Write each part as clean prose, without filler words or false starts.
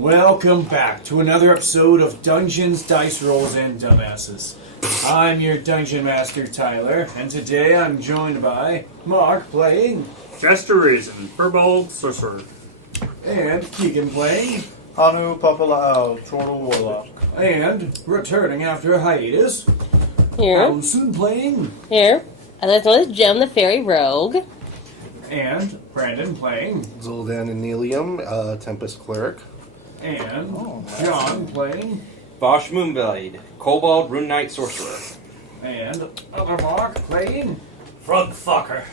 Welcome back to another episode of Dungeons, Dice Rolls, and Dumbasses. I'm your Dungeon Master, Tyler, and today I'm joined by Mark playing... Just a Reason, Firbolg Sorcerer. And Keegan playing... Hanu Papalao, Chortle Warlock. And, returning after a hiatus... Here. Allison playing... Here. Otherwise known as Jem the Fairy Rogue. And Brandon playing... Zoldan and Nelium, Tempest Cleric. And John playing... Bosch Moonblade, Kobold Rune Knight Sorcerer. And other Mark playing... Frog Fucker,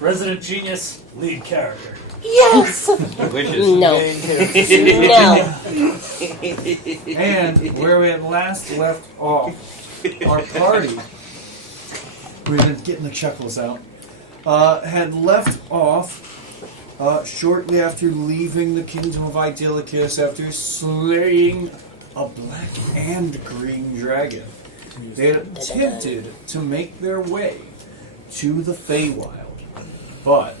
Resident Genius, lead character. Yes! Witches. No. No. And where we had last left off, our party, we've been getting the chuckles out, had left off shortly after leaving the Kingdom of Idyllicus after slaying a black and green dragon. They had attempted to make their way to the Feywild, but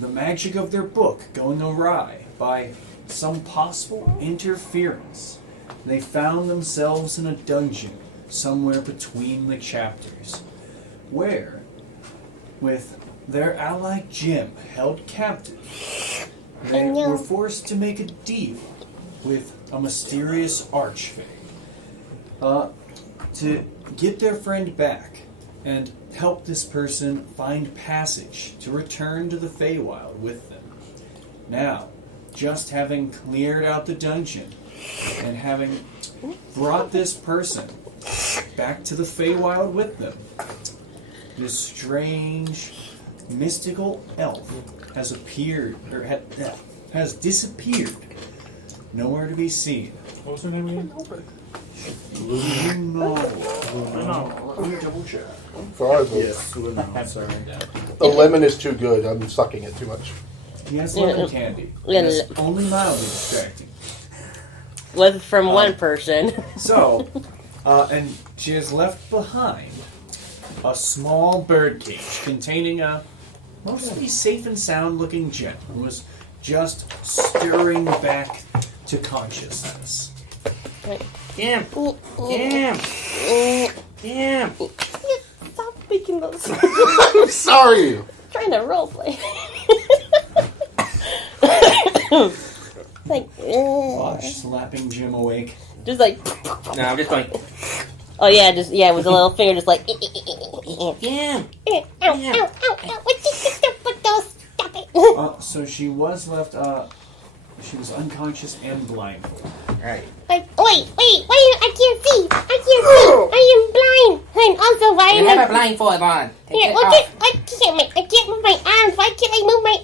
the magic of their book going awry by some possible interference, they found themselves in a dungeon somewhere between the chapters, where, with their ally Jim held captive, they were forced to make a deal with a mysterious archfey to get their friend back and help this person find passage to return to the Feywild with them. Now, just having cleared out the dungeon and having brought this person back to the Feywild with them, this strange, mystical elf has appeared, or has disappeared, nowhere to be seen. What was her name again? No. Let me double check. Sorry, Yes, I'm sorry. the lemon is too good. I'm sucking it too much. He has lemon candy. Yeah. It's only mildly distracting. Was from one person. So, and she has left behind a small birdcage containing a mostly safe and sound looking gem who was just stirring back to consciousness. Damn! Damn! Damn! Stop making those. I'm sorry. Trying to roleplay. Like, Watch slapping Jim awake. just like, No, I'm just going. oh yeah, with a little finger, just like, Damn! ow, ow, ow, put those, stop it. So she was left, she was unconscious and blindfolded. Alright. Like, wait, I can't see, I am blind, and also why You am have a blindfold on. Take Here, it look off. at, I can't move my arms. Why can't I move my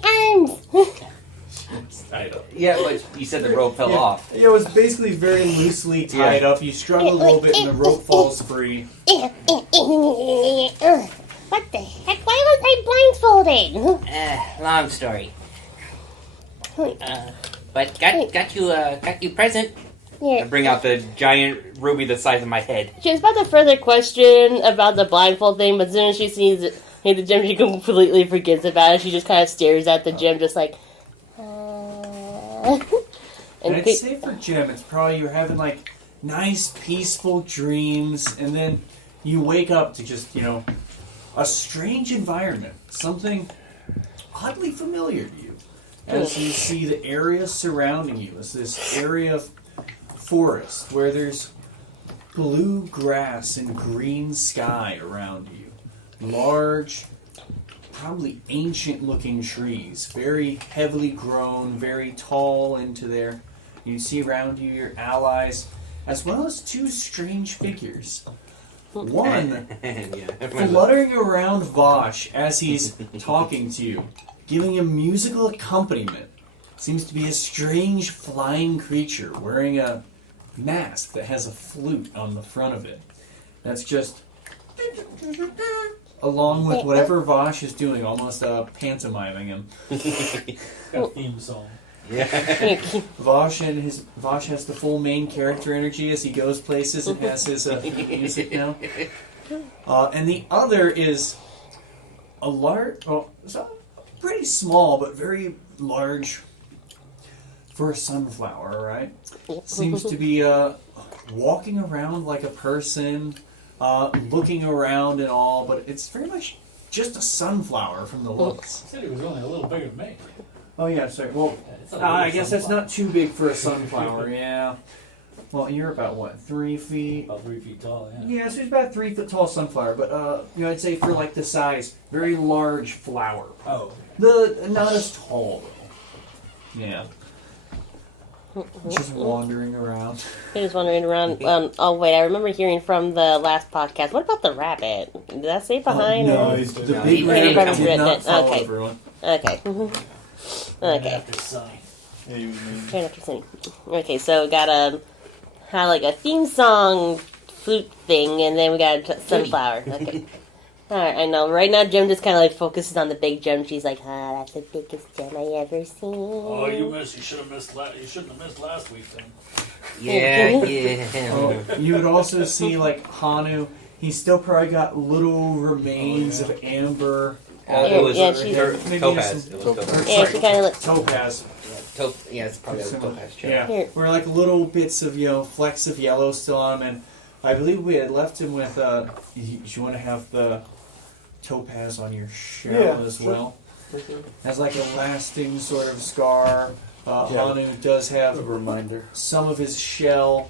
arms? I don't. Yeah, but you said the rope fell off. It was basically very loosely tied up. You struggle a little bit and the rope falls free. What the heck? Why was I blindfolded? Long story. But got you present. I Yeah. bring out the giant ruby the size of my head. She was about to further question about the blindfold thing, but as soon as she sees it, hey, the gem, she completely forgets about it. She just kind of stares at the gem, just like, And and I'd say for Jim, it's probably you're having like nice, peaceful dreams, and then you wake up to just, a strange environment. Something oddly familiar to you. As you see the area surrounding you, it's this area of forest where there's blue grass and green sky around you. Large, probably ancient looking trees, very heavily grown, very tall into there. You see around you your allies, as well as two strange figures. One Yeah. fluttering around Vosh as he's talking to you, giving him musical accompaniment. Seems to be a strange flying creature wearing a mask that has a flute on the front of it. That's just along with whatever Vosh is doing, almost pantomiming him. Got a theme song. Yeah. Vosh has the full main character energy as he goes places and has his music now. And the other is a large, pretty small but very large for a sunflower, right? Seems to be walking around like a person, looking around and all, but it's very much just a sunflower from the looks. Said he was only a little bigger than me. Oh yeah, sorry. Well, It's not a I little guess that's sunflower. not too big for a sunflower. Yeah. Well, you're about what, 3 feet? About 3 feet tall, yeah. Yeah, so he's about a 3 foot tall sunflower, but I'd say for like the size, very large flower. Oh. Not as tall though. Yeah. Just wandering around. I was wandering around. Oh wait, I remember hearing from the last podcast. What about the rabbit? Did that stay behind? No, or? he's, the No, big he rabbit didn't did come not with it. follow Okay. everyone. Okay. Okay. After Sonny. Yeah, you mean. Turn up your thing. Okay, so we got had like a theme song flute thing, and then we got a sunflower. Okay. Alright, I know. Right now, Gem just kind of like focuses on the big gem. She's like, that's the biggest gem I ever seen. Oh, you missed. You should have missed. You shouldn't have missed last week then. Yeah. Oh, you would also see like Hanu. He's still probably got little remains of amber. It was Yeah, she's- Topaz. It was Topaz. Or, Yeah, sorry, she kind of looks. topaz. Yeah, it's probably a Topaz chair. Yeah, Here. where like little bits of flecks of yellow still on him, and I believe we had left him with. You want to have the topaz on your shell Yeah, as sure. well, as like a lasting sort of scar. Hanu does A have reminder. some of his shell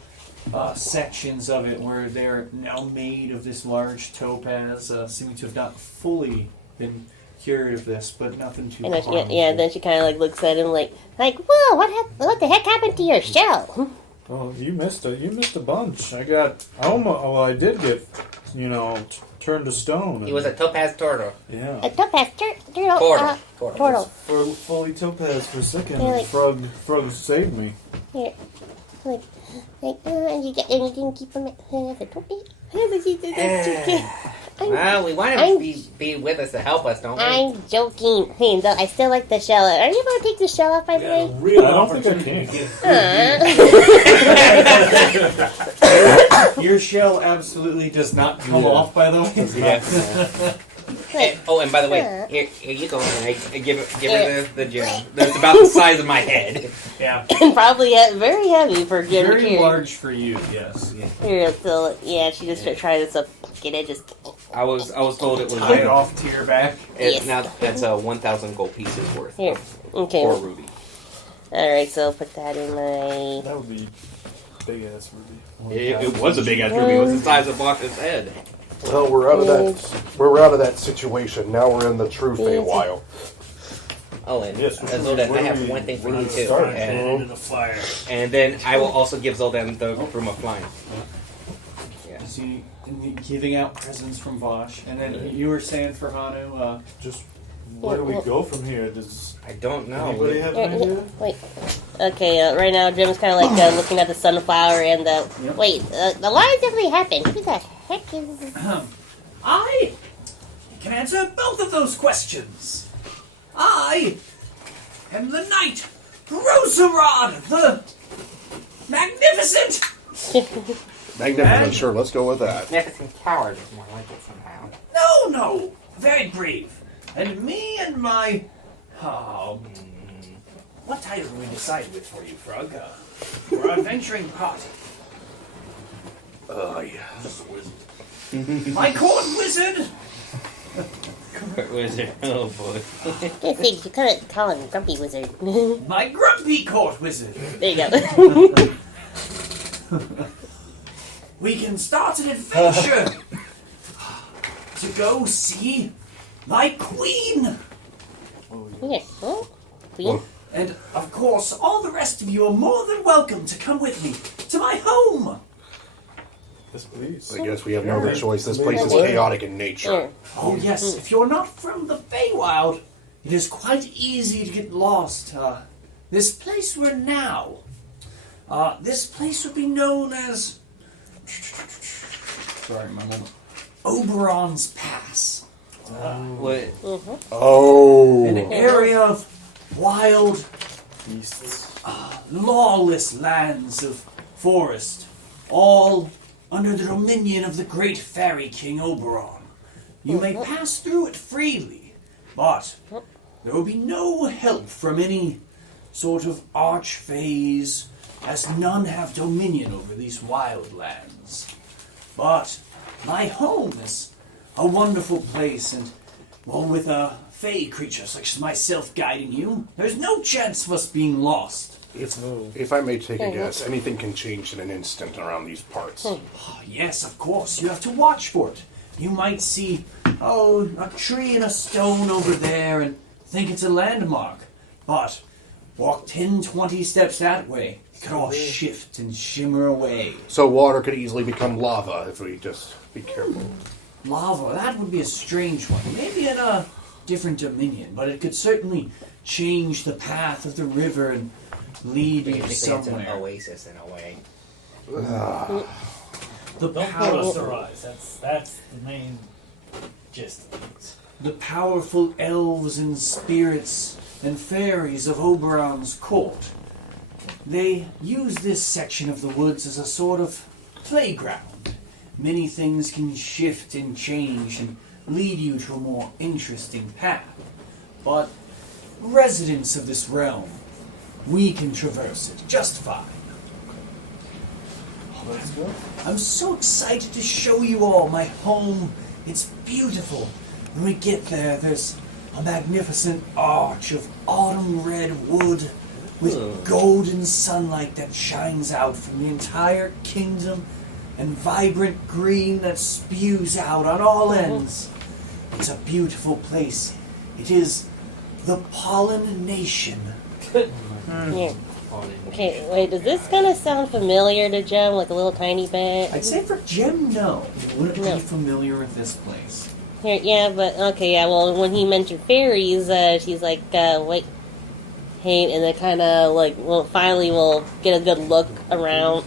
sections of it where they're now made of this large topaz, seeming to have not fully been cured of this, but nothing too And then harmful. then she kind of like looks at him like, whoa, what the heck happened to your shell? Oh, you missed a bunch. I did get, turned to stone. He was a Topaz turtle. yeah. A topaz turtle. Turtle. Turtle. Fully topaz for a second. Yeah, like- Frog saved me. Here. You didn't keep him as a topi? That's too cute. Well, we want him to be with us to help us, don't we? I'm joking. Hey, though, I still like the shell. Are you going to take the shell off, by the We had a way? real I don't think I opportunity can. to get Your shell absolutely does not come Yeah. off, by the way. And by the way, here you go. And I give her the gem. That's about the size of my head. Yeah. Probably very heavy for Jim to Very carry. large for you, yes. Here, so, yeah, she just tried to get it. Just I was told it was Tie it off to your back. It's Yes. now that's 1,000 gold pieces worth. here. Okay. Or ruby. All right, so I'll put that in my. That would be big ass ruby. It was a big ass ruby. It was the size of Blanca's head. Well, we're out of that. We're out of that situation. Now we're in the true Feywild. Oh, and Yes, Zoldan, I have one thing for you too. start? And, into the fire. and then I will also give Zoldan the Room of Flying. Yeah. See, giving out presents from Vosh. And then you were saying for Hanu, Just where do we go from here? Does I don't know. anybody have an idea? Wait. Okay, right now Jim's kind of like looking at the sunflower and the. Yep. Wait, the lie definitely happened. Who the heck is. I can answer both of those questions. I am the knight, Roserade, the magnificent. Magnificent, sure. Let's go with that. Magnificent coward is more like it somehow. No, very brave. And me and my... what title have we decided with for you, Frog? For our adventuring party. Yeah. My court wizard, Wizard. Oh boy. Can't say you couldn't call him Grumpy Wizard. there my grumpy court wizard. you go. We can start an adventure to go see my queen. Here. Oh, Queen. And, of course, all the rest of you are more than welcome to come with me to my home. Yes, please. I guess we have no other choice. This place is chaotic in nature. Here. Oh, yes, if you're not from the Feywild, it is quite easy to get lost. This place we're now, this place would be known as... Sorry, my moment. Oberon's Pass. What? Oh. An area of wild, Beasts. lawless lands of forest, all under the dominion of the great fairy king Oberon. You may pass through it freely, but there will be no help from any sort of archfays, as none have dominion over these wild lands. But my home is a wonderful place, and, well, with fey creatures such as myself guiding you, there's no chance of us being lost. If I may take a guess, anything can change in an instant around these parts. Yes, of course, you have to watch for it. You might see, a tree and a stone over there and think it's a landmark. But walk 10, 20 steps that way, it could all shift and shimmer away. So water could easily become lava if we just be careful. Lava, that would be a strange one. Maybe in a different dominion, but it could certainly change the path of the river and lead you Basically, it's an somewhere. oasis in a way. The Don't close their eyes. That's the main gist of things. The powerful elves and spirits and fairies of Oberon's court. They use this section of the woods as a sort of playground. Many things can shift and change and lead you to a more interesting path. But residents of this realm, we can traverse it just fine. I'm so excited to show you all my home. It's beautiful. When we get there, there's a magnificent arch of autumn red wood with golden sunlight that shines out from the entire kingdom and vibrant green that spews out on all ends. It's a beautiful place. It is the Pollen-Nation. Yeah. Okay, wait, does this kind of sound familiar to Jem, like a little tiny bit? I'd say for Jem, no. You wouldn't No. be familiar with this place. Here, yeah, but, okay, yeah, well, when he mentioned fairies, she's like, wait, hey, and then kind of, like, well, finally we'll get a good look around,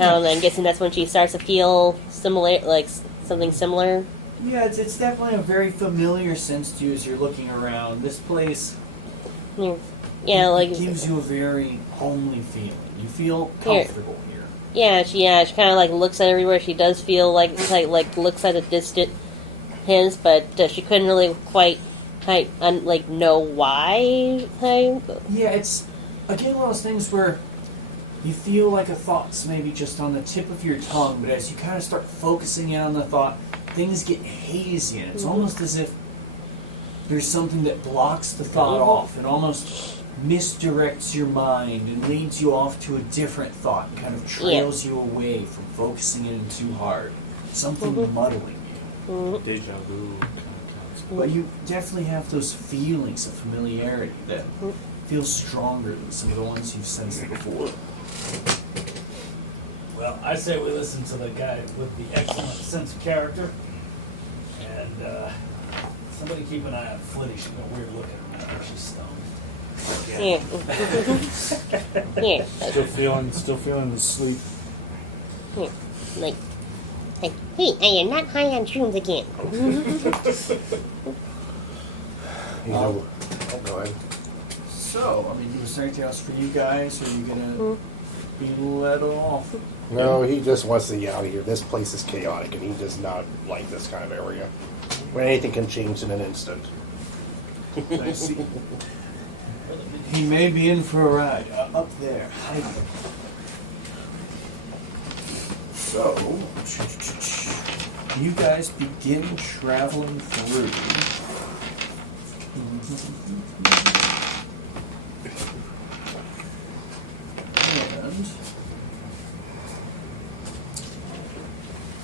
and I'm guessing that's when she starts to feel similar, like, something similar. Yeah, it's definitely a very familiar sense to you as you're looking around. This place Yeah, like, gives you a very homely feeling. You feel comfortable here. yeah, she kind of, like, looks at everywhere. She does feel like looks at a distant hints, but she couldn't really quite, know why. Yeah, it's, again, one of those things where you feel like a thought's maybe just on the tip of your tongue, but as you kind of start focusing in on the thought, things get hazy, and it's almost as if there's something that blocks the thought off and almost misdirects your mind and leads you off to a different thought, kind of trails you away from focusing in too hard. Something muddling you. Deja vu kind of concept. But you definitely have those feelings of familiarity that feel stronger than some of the ones you've sensed before. Well, I say we listen to the guy with the excellent sense of character. And somebody keep an eye on Flitty. She's got a weird look at her. She's stoned. Yeah. Yeah. Still feeling the sleep. Yeah. Like, hey, I am not high on shrooms again. You know, go ahead. So, I mean, was there anything else for you guys? Or are you gonna be let off? No, he just wants to get out of here. This place is chaotic, and he does not like this kind of area. Where anything can change in an instant. I see. He may be in for a ride. Up there. Hiding. So, you guys begin traveling through.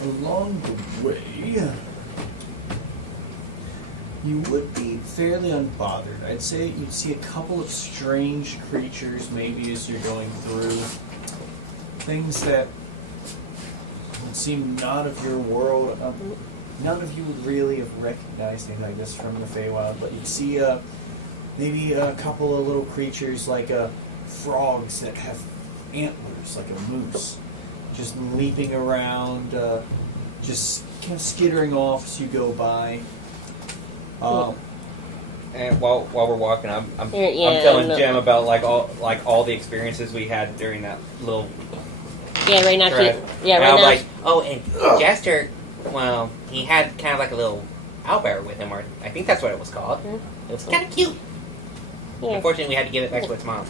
And along the way, you would be fairly unbothered. I'd say you'd see a couple of strange creatures maybe as you're going through. Things that would seem not of your world. None of you would really have recognized anything like this from the Feywild, but you'd see maybe a couple of little creatures like frogs that have antlers, like a moose, just leaping around, just kind of skittering off as you go by. And while we're walking, I'm Yeah, telling no. Jem about all the experiences we had during that little Yeah, right now. trip. Yeah, And right I'm now. like, oh, and Jester, well, he had kind of like a little owlbear with him, or I think that's what it was called. It was kind of cute. Yeah. Unfortunately, we had to give it back to its mom.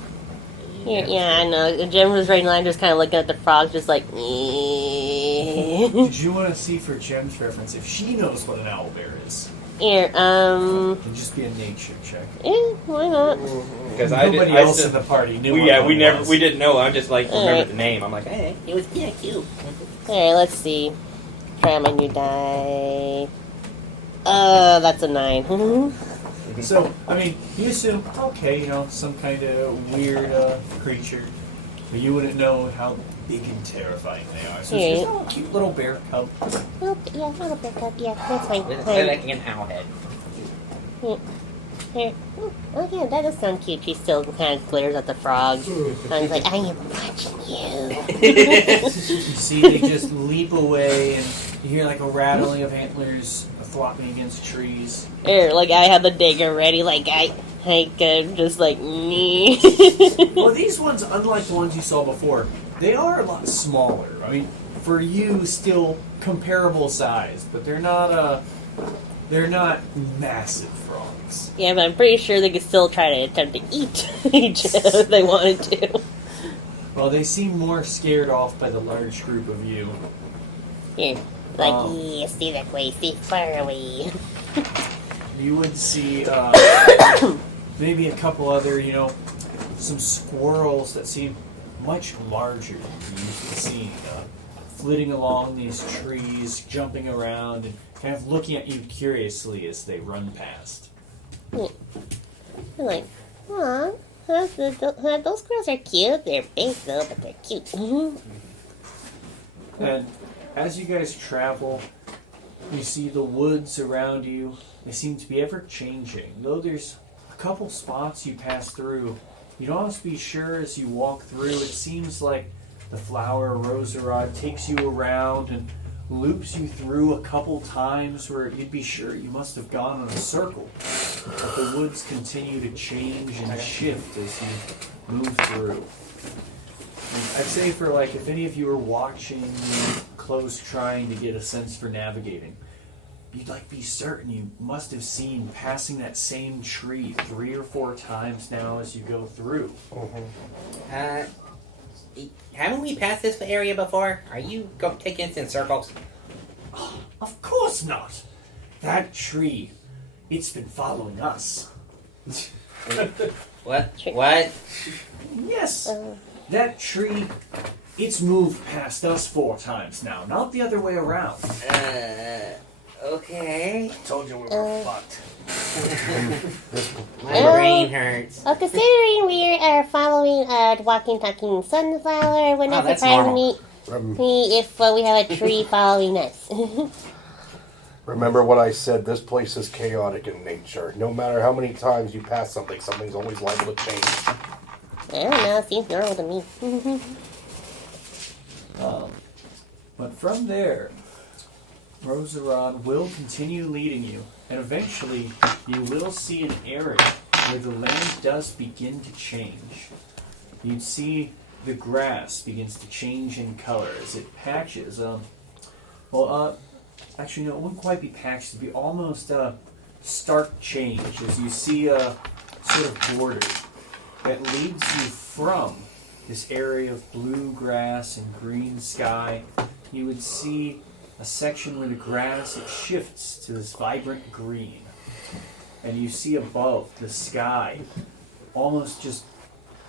Yeah, I know. Jim was right now just kind of looking at the frogs, just like. Did you want to see for Jem's reference if she knows what an owlbear is? Here, It'd just be a nature check. why not? Because Nobody else in the party knew. what we one never was. we didn't know. I just like remember Alright. the name. I'm like, hey, it was cute. Alright, let's see. Try my new die. That's a 9. So, I mean, you assume, okay, you know, some kind of weird creature, but you wouldn't know how big and terrifying they are. So it's just, cute little bear cub. Oh, yeah, little bit up. Yeah, that's fine. It's Fine. like an owl head. Here. Oh, yeah, that does sound cute. She still kind of glares at the frog. I was like, I am watching you. You see, they just leap away, and you hear like a rattling of antlers flopping against trees. Here, like, I have the dagger ready. Like, I'm just like, me. Well, these ones, unlike the ones you saw before, they are a lot smaller. I mean, for you, still comparable size, but they're not massive frogs. Yeah, but I'm pretty sure they could still try to attempt to eat each if they wanted to. Well, they seem more scared off by the large group of you. Here. Like, yeah, stay that way, stay far away. You would see maybe a couple other, you know, some squirrels that seem much larger than you used to see, flitting along these trees, jumping around, and kind of looking at you curiously as they run past. I'm like, aw, those girls are cute. They're big though, but they're cute. And as you guys travel, you see the woods around you. They seem to be ever changing. Though there's a couple spots you pass through, you'd almost be sure as you walk through, it seems like the flower Roserade takes you around and loops you through a couple times where you'd be sure you must have gone in a circle. But the woods continue to change and shift as you move through. And I'd say for like, if any of you are watching close trying to get a sense for navigating, you'd like be certain you must have seen passing that same tree 3 or 4 times now as you go through. Haven't we passed this area before? Are you taking us in circles? Of course not. That tree, it's been following us. What? What? Yes, that tree, it's moved past us 4 times now, not the other way around. Okay. I told you we were fucked. My brain hurts. Well, considering we are following a walking, talking sunflower, it would not that's surprise normal. me if we have a tree following us. Remember what I said, this place is chaotic in nature. No matter how many times you pass something, something's always liable to change. I don't know, it seems normal to me. But from there, Roserade will continue leading you, and eventually you will see an area where the land does begin to change. You'd see the grass begins to change in color as it patches. Actually, no, it wouldn't quite be patched. It'd be almost a stark change as you see a sort of border that leads you from this area of blue grass and green sky. You would see a section where the grass, it shifts to this vibrant green. And you see above the sky almost just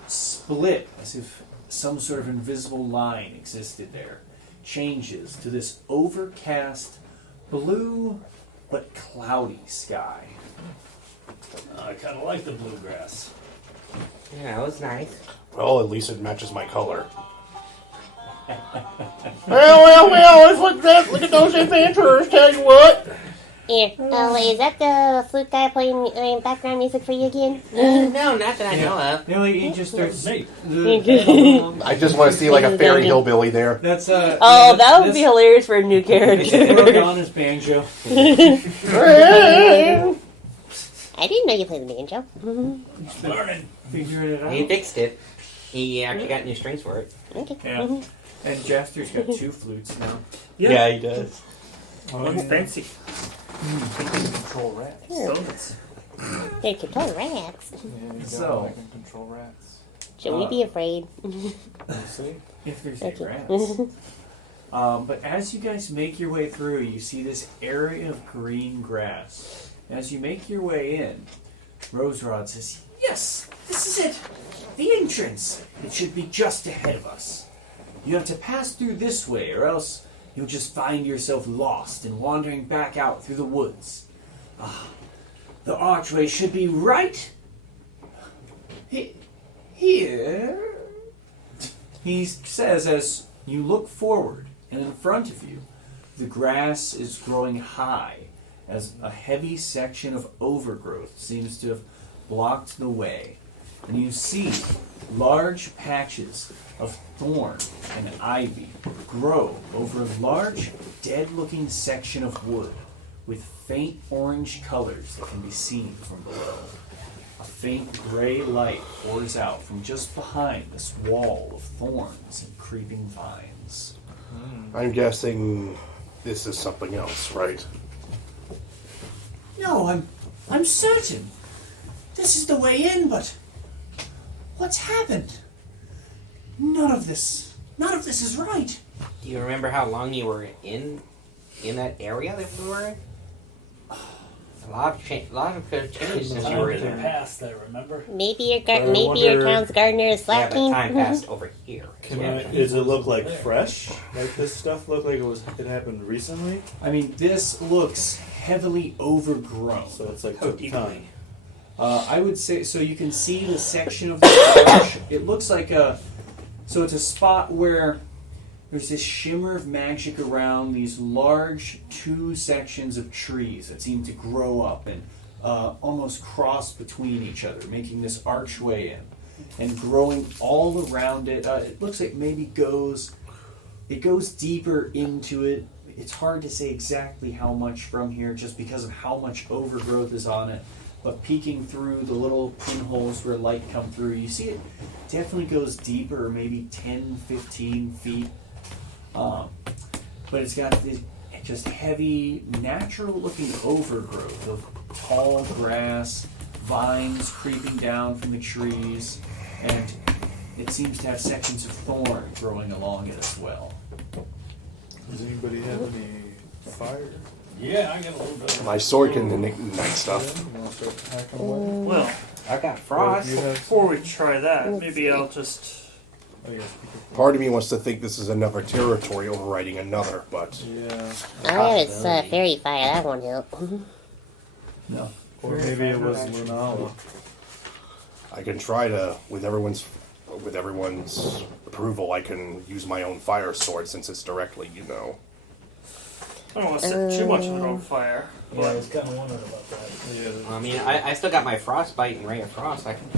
split as if some sort of invisible line existed there. Changes to this overcast, blue but cloudy sky. I kind of like the bluegrass. Yeah, that was nice. Well, at least it matches my color. well, look at those adventurers, tell you what. Here, is that the flute guy playing background music for you again? No, not that I know of. You know, he just starts. Me. I just want to see like a fairy hillbilly there. That's Oh, that would be hilarious for a new character. on his banjo. I didn't know you played the banjo. Learning. Figuring it out. He fixed it. He actually got new strings for it. Okay. Yeah. And Jaster's got 2 flutes now. Yeah, he does. Oh, yeah. Fancy. He can control rats. Donuts. They control rats. Yeah, you So- I can control rats. Should we be afraid? See? If there's Okay. any rats. But as you guys make your way through, you see this area of green grass. As you make your way in, Roserade says, "Yes, this is it. The entrance. It should be just ahead of us. You have to pass through this way, or else you'll just find yourself lost and wandering back out through the woods. The archway should be right here," he says as you look forward, and in front of you, the grass is growing high as a heavy section of overgrowth seems to have blocked the way. And you see large patches of thorn and ivy grow over a large, dead-looking section of wood with faint orange colors that can be seen from below. A faint gray light pours out from just behind this wall of thorns and creeping vines. I'm guessing this is something else, right? No, I'm certain. This is the way in, but what's happened? None of this is right. Do you remember how long you were in that area that we were in? A lot of changes since you were in Time there. passed there, remember? Maybe your I maybe your wonder- town's gardener is Yeah, but slacking. time passed over here. Does it look like fresh? Like this stuff look like it happened recently? I mean, this looks heavily overgrown. So it's like How took deeply? time. I would say, so you can see the section of the brush. It looks like so it's a spot where there's this shimmer of magic around these large two sections of trees that seem to grow up and almost cross between each other, making this archway in. And growing all around it. It looks like maybe it goes deeper into it. It's hard to say exactly how much from here just because of how much overgrowth is on it. But peeking through the little pinholes where light come through, you see it definitely goes deeper, maybe 10, 15 feet. But it's got this just heavy, natural-looking overgrowth of tall grass, vines creeping down from the trees, and it seems to have sections of thorn growing along it as well. Does anybody have any fire? Yeah, I got a little bit of My sword can ignite stuff. You want to start hacking away? Well, I got Or frost. you have- before we try that, maybe I'll just. Oh, yes. Part of me wants to think this is another territory overriding another, but Yeah. Oh, it's fairy fire. That won't help. No. Or maybe it was Lunala. I can try to, with everyone's approval, I can use my own fire sword since it's directly, I don't want to set too much of it on fire. Yeah, I was kind of wondering about that. Yeah. I mean, I still got my frostbite and ray of frost. I can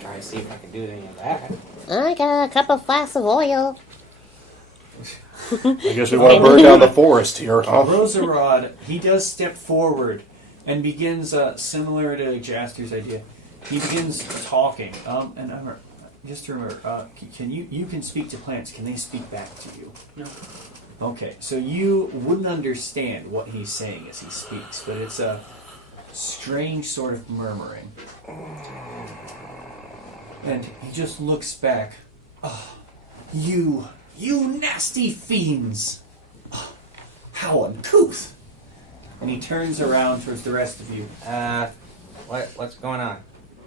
try to see if I can do any of that. I got a couple flasks of oil. I guess we want to burn down the forest here, huh? Roserade, he does step forward and begins, similar to Jaster's idea, he begins talking. And just remember, can you can speak to plants. Can they speak back to you? No. Okay, so you wouldn't understand what he's saying as he speaks, but it's a strange sort of murmuring. And he just looks back. Oh, you nasty fiends! Oh, how uncouth! And he turns around towards the rest of you. What's going on?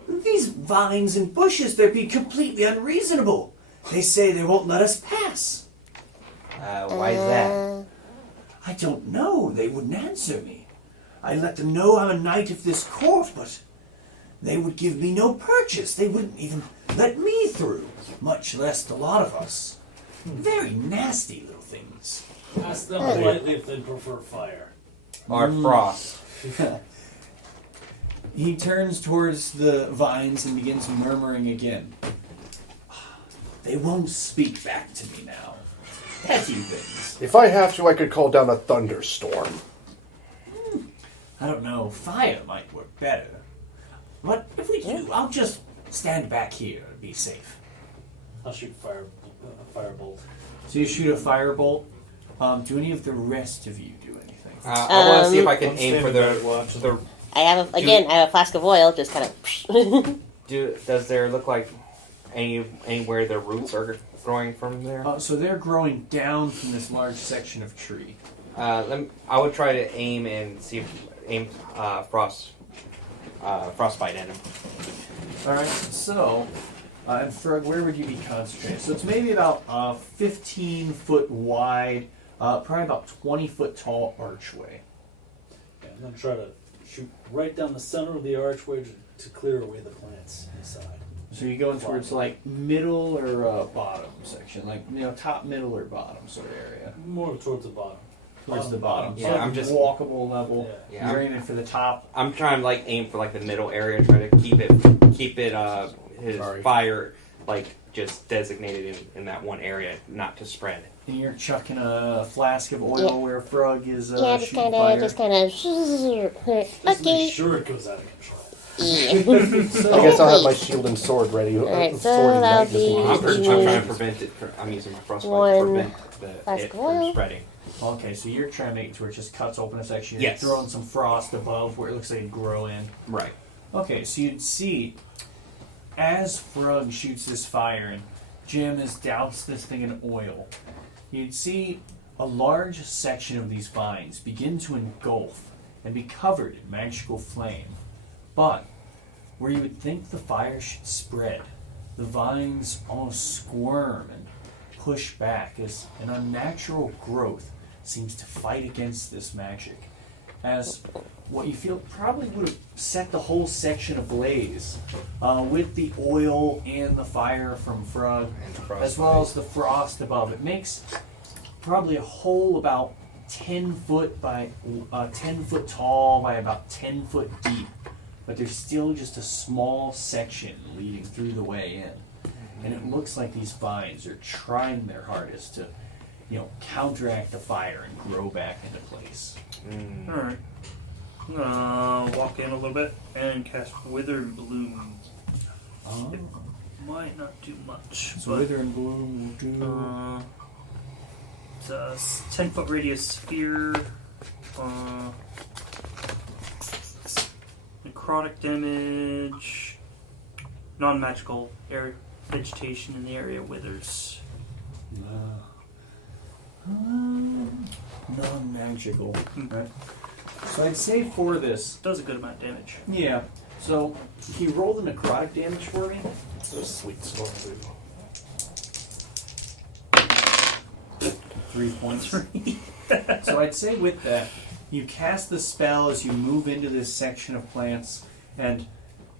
These vines and bushes, they're being completely unreasonable. They say they won't let us pass. Why is that? I don't know. They wouldn't answer me. I let them know I'm a knight of this court, but they would give me no purchase. They wouldn't even let me through, much less the lot of us. Very nasty little things. Ask them politely if they prefer fire. Or frost? He turns towards the vines and begins murmuring again. They won't speak back to me now. Petty things. If I have to, I could call down a thunderstorm. I don't know. Fire might work better. But if we do, I'll just stand back here and be safe. I'll shoot firebolt. So you shoot a firebolt. Do any of the rest of you do anything? I want to see if I can I'm aim for standing back watching. the. I have a flask of oil. Just kind of. Does there look like anywhere the roots are growing from there? So they're growing down from this large section of tree. I would try to aim and see if frostbite at him. All right. So, and Frog, where would you be concentrating? So it's maybe about 15 foot wide, probably about 20 foot tall archway. Yeah, I'm going to try to shoot right down the center of the archway to clear away the plants inside. So you're going towards like middle or bottom section, like top, middle, or bottom sort of area. More towards the bottom. Towards the bottom. Yeah, so I'm just walkable level. Yeah. You're aiming for the top. I'm trying to like aim for like the middle area, try to keep it his fire like just designated in that one area, not to spread. And you're chucking a flask of oil where Frog is Yeah, just shooting kind of. Just Okay. make sure it goes out of control. Yeah. I guess I'll have my shield and sword ready. Alright, so sword and that'll knife just in be- case I'm there's trying changes. to prevent it. I'm using my frostbite One to prevent flask it of oil. from spreading. Okay, so you're trying to make it to where it just cuts open a section. Yes. You're throwing some frost above where it looks like it'd grow in. Right. Okay, so you'd see as Frog shoots this fire and Jim has doused this thing in oil, you'd see a large section of these vines begin to engulf and be covered in magical flame. But where you would think the fire should spread, the vines almost squirm and push back as an unnatural growth seems to fight against this magic. As what you feel probably would have set the whole section ablaze with the oil and the fire from Frog, as well as the frost above. It makes probably a hole about 10 foot by 10 foot tall by about 10 foot deep, but there's still just a small section leading through the way in, and it looks like these vines are trying their hardest to, counteract the fire and grow back into place. Alright. I'm gonna walk in a little bit and cast Wither and Bloom. It might not do much. So but, Wither and Bloom will do. It's a 10-foot radius sphere. Necrotic damage. Non-magical area vegetation in the area withers. Non-magical. Right. So I'd say for this, Does a good amount of damage. yeah. So he rolled the necrotic damage for me. So sweet storm too. 3 points. So I'd say with that, you cast the spell as you move into this section of plants, and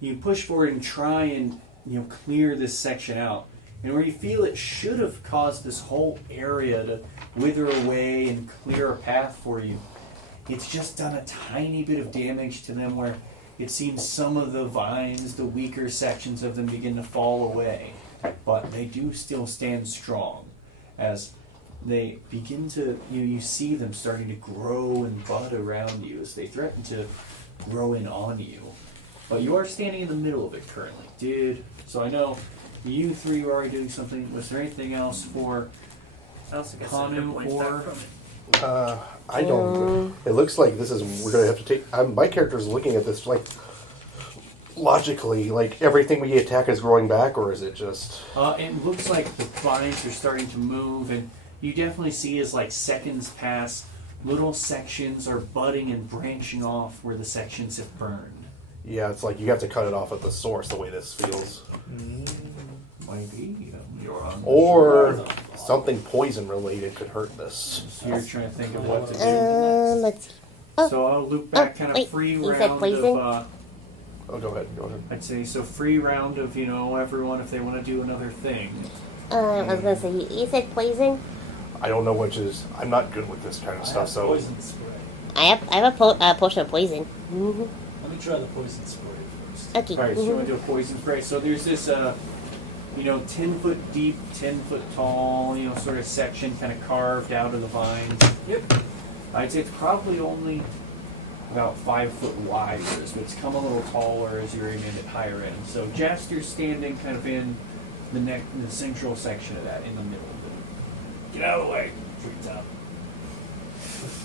you push forward and try and clear this section out. And where you feel it should have caused this whole area to wither away and clear a path for you, it's just done a tiny bit of damage to them where it seems some of the vines, the weaker sections of them begin to fall away. But they do still stand strong as they begin to, you see them starting to grow and bud around you as they threaten to grow in on you. But you are standing in the middle of it currently. So I know you three were already doing something. Was there anything else for I also got Kanu some points or- back from it. I don't. It looks like this is. We're gonna have to take. My character's looking at this like logically, like everything we attack is growing back, or is it just? It looks like the vines are starting to move, and you definitely see as like seconds pass, little sections are budding and branching off where the sections have burned. Yeah, it's like you have to cut it off at the source. The way this feels, Maybe you're on. or something poison related could hurt this. So you're trying to think of what to do. Let's see. Oh. So I'll loop back kind of wait, free you said round poison? of. Oh, go ahead. Go ahead. I'd say so. Free round of everyone if they want to do another thing. I was gonna say you said poison. I don't know which is. I'm not good with this kind of I stuff. have So poison spray. I have a potion of poison. Mm-hmm. Let me try the poison spray first. Okay. All right, so you want to do a poison spray. So there's this, 10 foot deep, 10 foot tall, sort of section kind of carved out of the vines. Yep. I'd say it's probably only about 5 foot wide, but it's come a little taller as you're aiming at higher end. So Jaster's standing kind of in the central section of that, in the middle of it. Get out of the way. Treetop.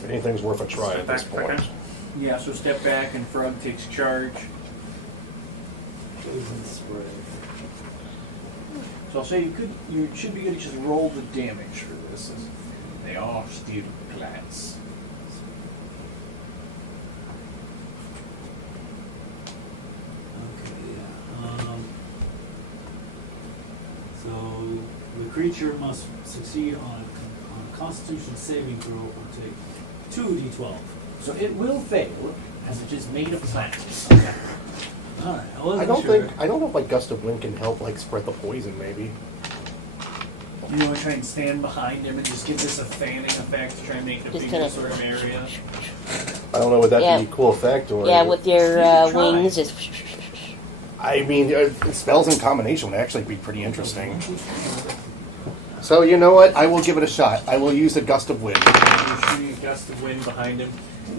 anything's worth a try at this Step back, point. okay. Yeah, so step back and Frog takes charge. Poison spray. So I'll say you should be good to just roll the damage for this. As they are still plants. Okay, yeah. So the creature must succeed on a Constitution saving throw or take 2d12. So it will fail, as it is made of plants. All right, I wasn't I don't sure. think. I don't know if like gust of wind can help like spread the poison. Maybe. You want to try and stand behind him and just give this a fanning effect to try and make the Just bigger kinda- sort of area? I don't know. Would that Yeah. be a cool effect or? Yeah, with your can try. wings just. I mean, spells in combination would actually be pretty interesting. So you know what? I will give it a shot. I will use a gust of wind. You're shooting a gust of wind behind him.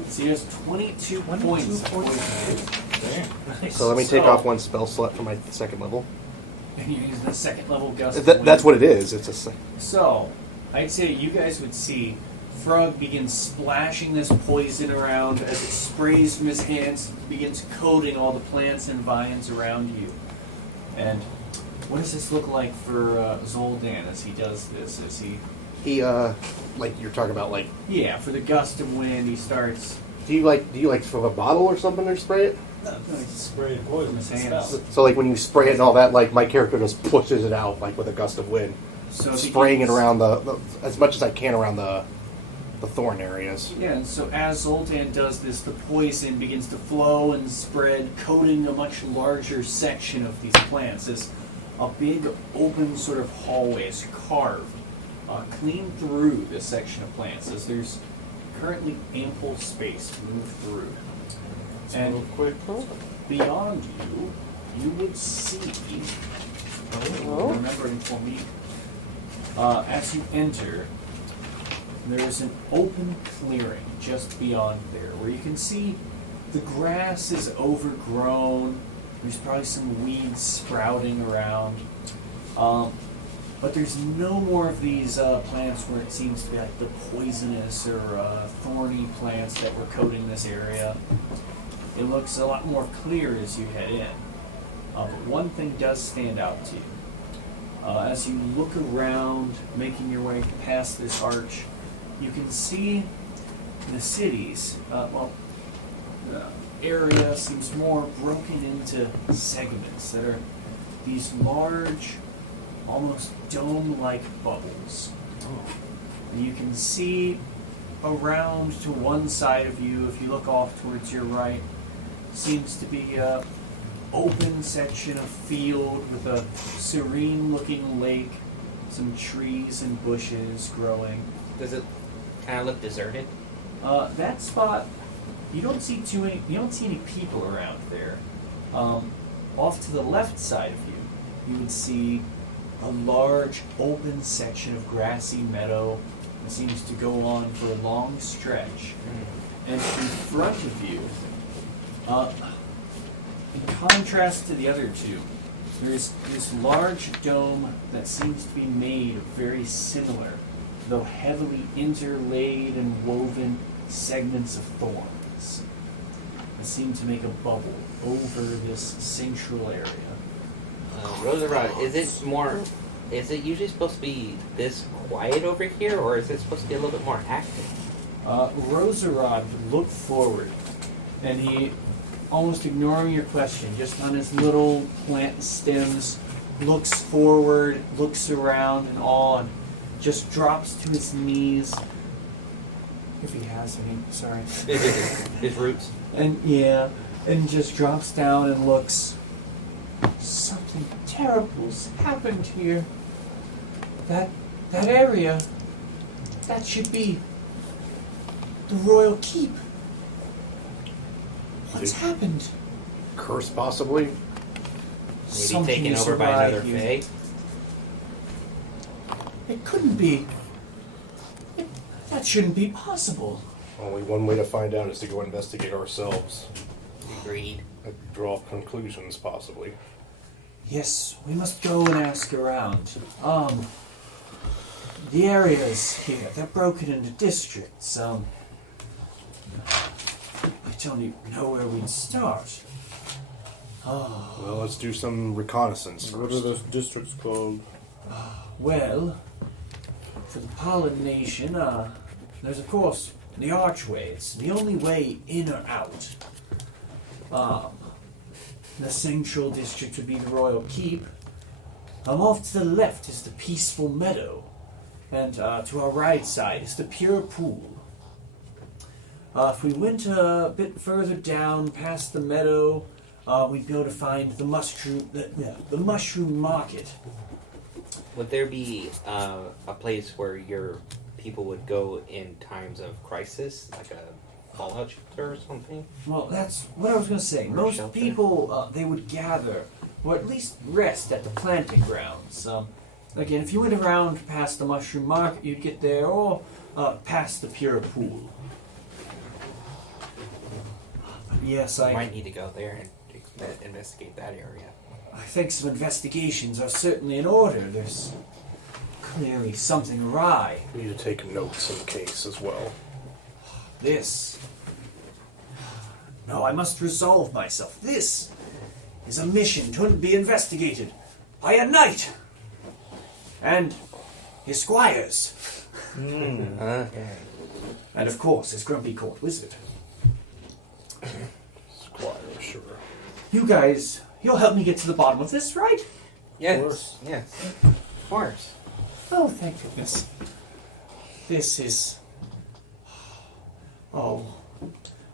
So he has 22 points. of poison. Nice. So let me take off one spell slot for my second level. And you're using the second level gust of That, wind. that's what it is. It's a. So, I'd say you guys would see Frog begins splashing this poison around as it sprays from his hands, begins coating all the plants and vines around you. And what does this look like for Zoldan as he does this? As he, Like you're talking about like. yeah, for the gust of wind, he starts. Do you like from a bottle or something or spray it? No, he's spraying poison in his hands. So like when you spray it and all that, like my character just pushes it out like with a gust of wind, So spraying it begins- around the as much as I can around the thorn areas. Yeah, and so as Zoltan does this, the poison begins to flow and spread, coating a much larger section of these plants. As a big open sort of hallway is carved clean through this section of plants, as there's currently ample space to move through. And Real quick. beyond you, you would see, remembering for me, as you enter, there is an open clearing just beyond there, where you can see the grass is overgrown. There's probably some weeds sprouting around. But there's no more of these plants where it seems to be like the poisonous or thorny plants that were coating this area. It looks a lot more clear as you head in. But one thing does stand out to you. As you look around, making your way past this arch, you can see the city's, the area seems more broken into segments that are these large, almost dome-like bubbles. You can see around to one side of you, if you look off towards your right, seems to be a open section of field with a serene-looking lake, some trees and bushes growing. Does it kind of look deserted? That spot, you don't see any people around there. Off to the left side of you would see a large open section of grassy meadow that seems to go on for a long stretch. And in front of you, in contrast to the other two, there is this large dome that seems to be made of very similar, though heavily interlaid and woven segments of thorns that seem to make a bubble over this central area. Roserade, is it usually supposed to be this quiet over here, or is it supposed to be a little bit more active? Roserade looked forward, and he, almost ignoring your question, just on his little plant stems, looks forward, looks around and all, and just drops to his knees. If he has any, sorry. His roots. And yeah, and just drops down and looks. Something terrible's happened here. That area, that should be the royal keep. What's happened? Curse, possibly. Maybe Something taken is over by awry another here. Fey. It couldn't be. That shouldn't be possible. Only one way to find out is to go investigate ourselves. Agreed. And draw conclusions, possibly. Yes, we must go and ask around. The areas here, they're broken into districts. I don't even know where we'd start. Well, let's do some reconnaissance What are first. those districts called? Well, for the Pollen-Nation, there's of course the archway. It's the only way in or out. The central district would be the Royal Keep. Off to the left is the peaceful meadow, and to our right side is the pure pool. If we went a bit further down past the meadow, we'd be able to find the mushroom market. Would there be a place where your people would go in times of crisis, like a fallout shelter or something? Well, that's what I was going to say. Or Most shelter? people, they would gather, or at least rest at the planting grounds. Again, if you went around past the mushroom market, you'd get there, or past the pure pool. Yes, I might need to go there and investigate that area. I think some investigations are certainly in order. There's clearly something awry. We need to take notes in case as well. This. No, I must resolve myself. This is a mission to be investigated by a knight and his squires. Okay. And of course, his grumpy court wizard. Squire, sure. You guys, you'll help me get to the bottom of this, right? Yes. Yes. Of course. Oh, thank goodness. This is... Oh,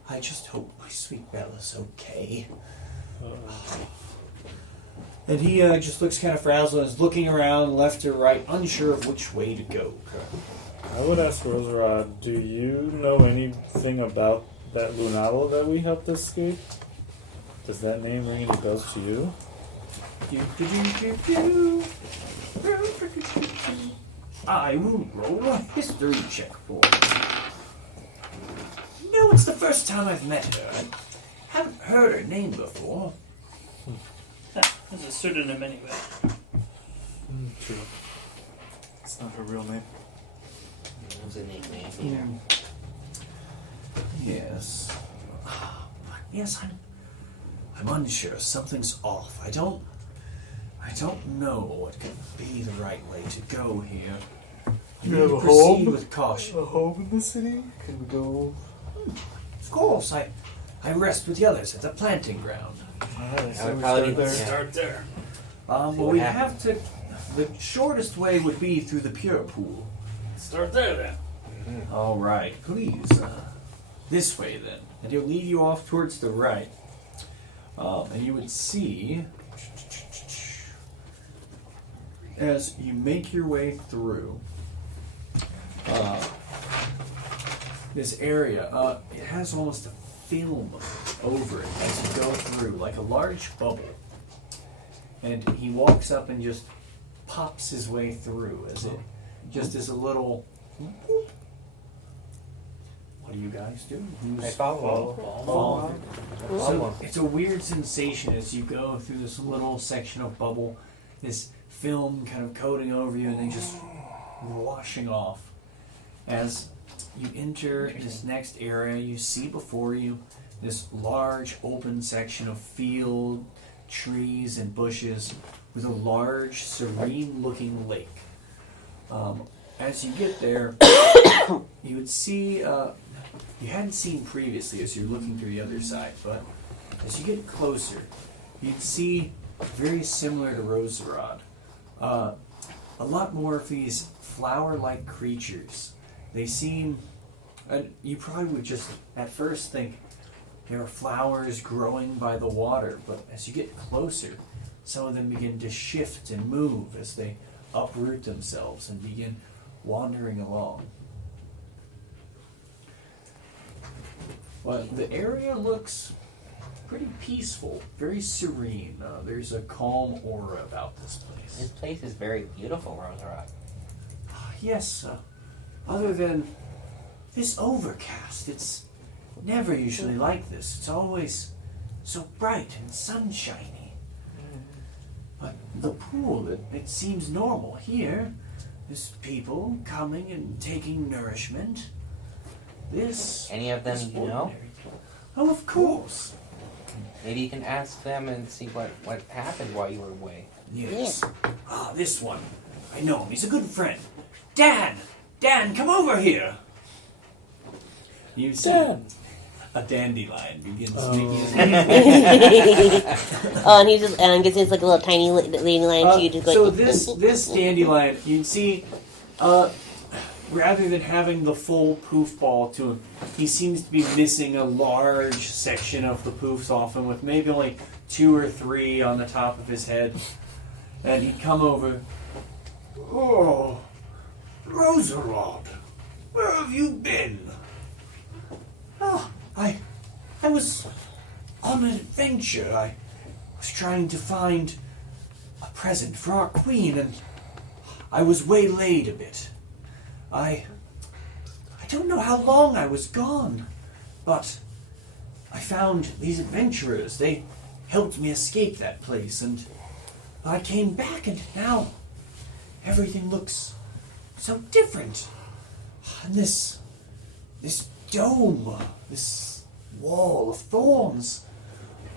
I just hope my sweet Bella's okay. And he just looks kind of frazzled and is looking around left or right, unsure of which way to go. I would ask Roserade, do you know anything about that Lunala that we helped escape? Does that name ring any bells to you? I will roll a history check for you. No, it's the first time I've met her. I haven't heard her name before. There's a pseudonym anyway. True. It's not her real name. It was a nickname either. Yes. Yes, I'm unsure. Something's off. I don't know what could be the right way to go here. You have a proceed home? with caution. A home in the city? Can we go? Of course, I rest with the others at the planting ground. Alright, I would probably there. yeah. Start there. Well, what we happens. have to. The shortest way would be through the pure pool. Start there then. All right, please. This way then, and he'll lead you off towards the right, and you would see as you make your way through this area. It has almost a film over it as you go through, like a large bubble. And he walks up and just pops his way through as it just is a little. What do you guys do? I follow. Follow. So Follow. it's a weird sensation as you go through this little section of bubble, this film kind of coating over you and then just washing off. As you enter this next area, you see before you this large open section of field, trees, and bushes with a large, serene-looking lake. As you get there, you would see, you hadn't seen previously as you're looking through the other side, but as you get closer, you'd see very similar to Roserade. A lot more of these flower-like creatures. They seem, and you probably would just at first think there are flowers growing by the water, but as you get closer, some of them begin to shift and move as they uproot themselves and begin wandering along. But the area looks pretty peaceful, very serene. There's a calm aura about this place. This place is very beautiful, Roserade. Yes, other than this overcast, it's never usually like this. It's always so bright and sunshiny. But the pool, it seems normal. Here, there's people coming and taking nourishment. This Any of them is you know? ordinary. Oh, of course. Maybe you can ask them and see what happened while you were away. Yes. This one. I know him. He's a good friend. Dan! Dan, come over here! You see a dandelion begins making his Oh, and he just gets his like a little tiny dandelion too. Just so like, this dandelion, you'd see, rather than having the full poof ball to him, he seems to be missing a large section of the poofs off him, with maybe only 2 or 3 on the top of his head. And he'd come over. Oh, Roserade, where have you been? Oh, I was on an adventure. I was trying to find a present for our queen, and I was waylaid a bit. I don't know how long I was gone, but I found these adventurers. They helped me escape that place, and I came back, and now everything looks so different. And this dome, this wall of thorns,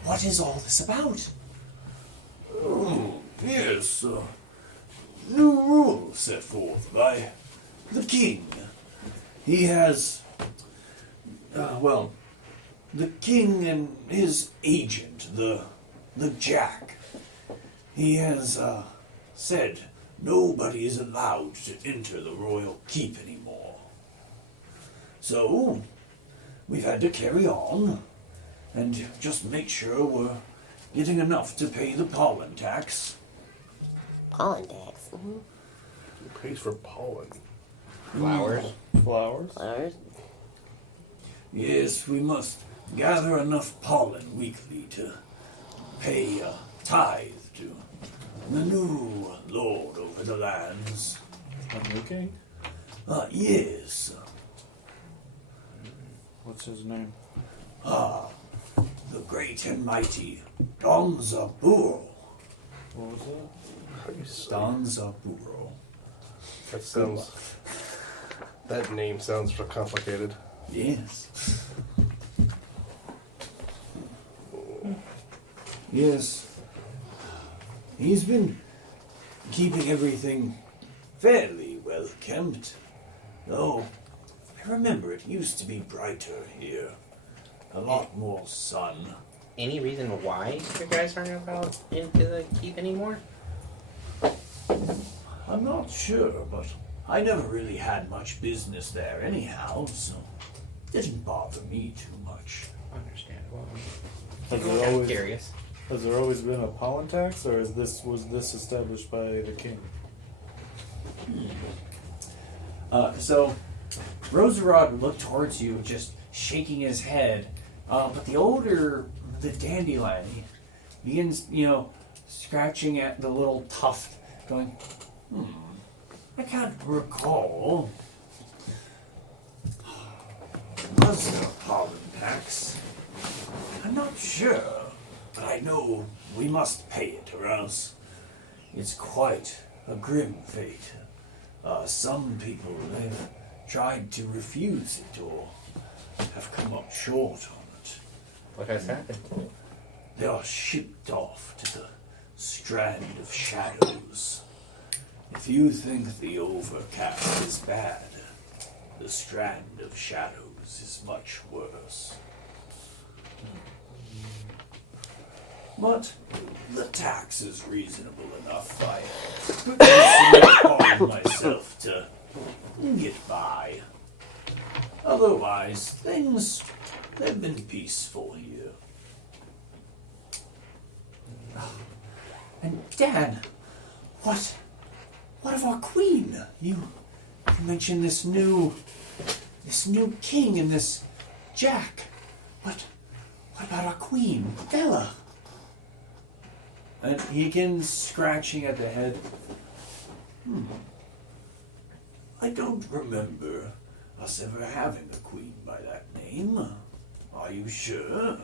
what is all this about? Oh, yes, new rules set forth by the king. He has, the king and his agent, the Jack, he has said nobody is allowed to enter the royal keep anymore. So, we've had to carry on and just make sure we're getting enough to pay the pollen tax. pollen tax. Mm-hmm. Who pays for pollen? Flowers. Flowers? Flowers. Yes, we must gather enough pollen weekly to pay a tithe to the new lord over the lands. A new king? Yes. What's his name? The great and mighty Donzaburo. What was that? How do you say Donzaburo. that? Sounds. That name sounds so complicated. Yes. Yes. He's been keeping everything fairly well kept. Though, I remember it used to be brighter here. A lot more sun. Any reason why you guys aren't allowed into the keep anymore? I'm not sure, but I never really had much business there anyhow, so it didn't bother me too much. Understandable. Has I'm there kind of always curious. has there always been a pollen tax, or was this established by the king? So, Roserade would look towards you, just shaking his head. But the older, the dandelion, he begins, scratching at the little tuft, going, I can't recall. Was there a pollen tax? I'm not sure, but I know we must pay it, or else it's quite a grim fate. Some people, they've tried to refuse it or have come up short on it. What has happened? They are shipped off to the strand of shadows. If you think the overcast is bad, the strand of shadows is much worse. But the tax is reasonable enough. I put myself to get by. Otherwise, things have been peaceful here. And Dan, what of our queen? You mentioned this new king and this Jack. What about our queen, Bella? And he begins scratching at the head. I don't remember us ever having a queen by that name. Are you sure?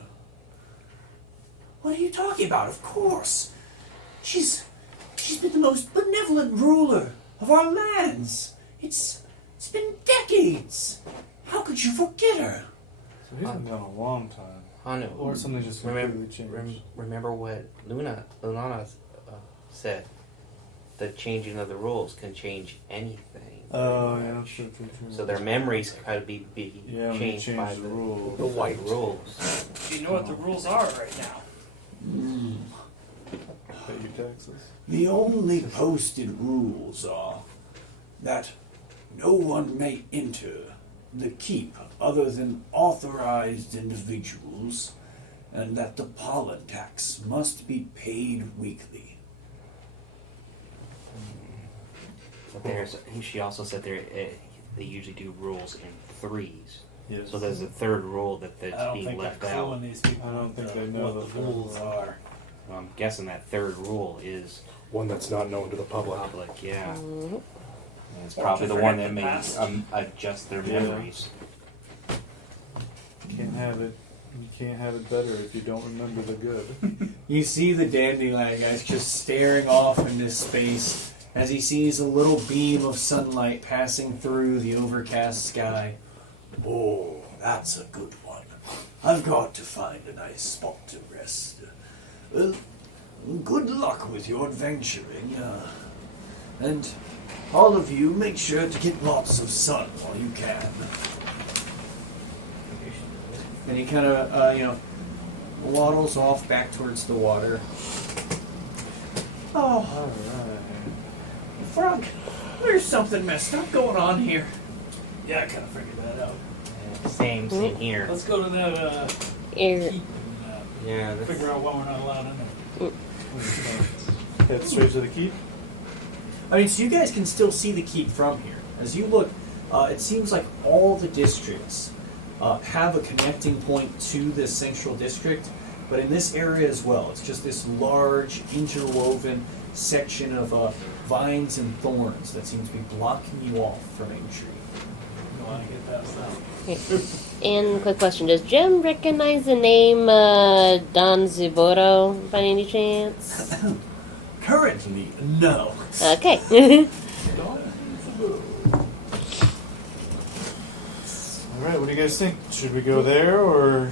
What are you talking about? Of course. She's been the most benevolent ruler of our lands. It's been decades. How could you forget her? So he's been gone a long time. Hanu, Or something just remember, completely changed. remember what Luna said. the changing of the rules can change anything. Oh, yeah, true. So their memories could be Yeah, when you changed change by the the rules. The white rules. Do you know what the rules are right now? Pay you taxes. The only posted rules are that no one may enter the keep other than authorized individuals, and that the pollen tax must be paid weekly. But she also said they usually do rules in threes. Yes. So there's a third rule I that's don't being think left they're out. cluing these people I don't think into they know what the the third rules rule. are. Well, I'm guessing that third rule is One that's not known to the public. public, yeah. Mhm. And it's probably the forget one the that may past. adjust their Yeah. memories. You can't have it. You can't have it better if you don't remember the good. You see the dandelion guy's just staring off into space as he sees a little beam of sunlight passing through the overcast sky. Oh, that's a good one. I've got to find a nice spot to rest. Well, good luck with your adventuring. And all of you, make sure to get lots of sun while you can. And he kind of, waddles off back towards the water. Oh, Alright. Frog, there's something messed up going on here. Yeah, I kind of figured that out. Same here. Let's go to that Ear- keep and Yeah, figure out why we're not allowed in there. Head straight to the keep. I mean, so you guys can still see the keep from here. As you look, it seems like all the districts have a connecting point to this central district, but in this area as well, it's just this large, interwoven section of vines and thorns that seem to be blocking you off from entry. You want to get past that. And quick question: does Jim recognize the name Don Zuboro by any chance? Currently, no. Okay. Alright, what do you guys think? Should we go there or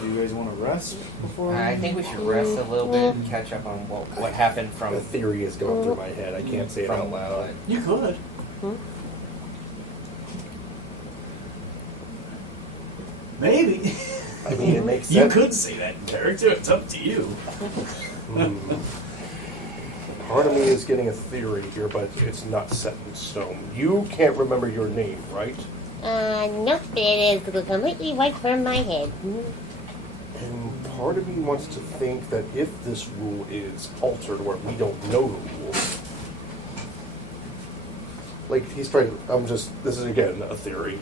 do you guys want to rest before? I think we should rest a little bit and catch up on what happened from The theory is going through my head. I can't say it out loud. You could. Maybe. I mean, it makes You sense. could say that in character. It's up to you. Part of me is getting a theory here, but it's not set in stone. You can't remember your name, right? Nope, it is completely wiped from my head. And part of me wants to think that if this rule is altered where we don't know the rule, like he's trying to, this is again a theory.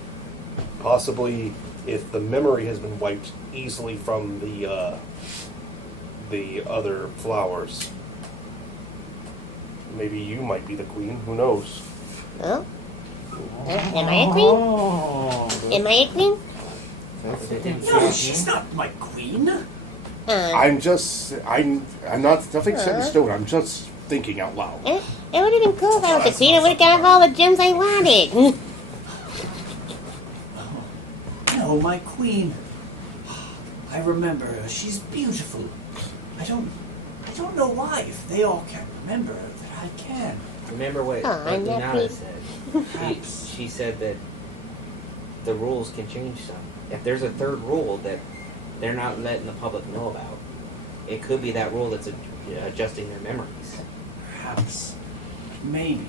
Possibly if the memory has been wiped easily from the other flowers, maybe you might be the queen, who knows? Oh? Am I a queen? Oh, Am I a queen? No, she's not my queen. I'm not, nothing set in stone, I'm just thinking out loud. It would have been cool if I was a queen. I would have got all the gems I wanted. No, my queen. I remember her. She's beautiful. I don't know why. If they all can't remember her, that I can. Remember what I'm not Lunata pleased. said? She said that the rules can change some. If there's a third rule that they're not letting the public know about, it could be that rule that's adjusting their memories. Perhaps. Maybe.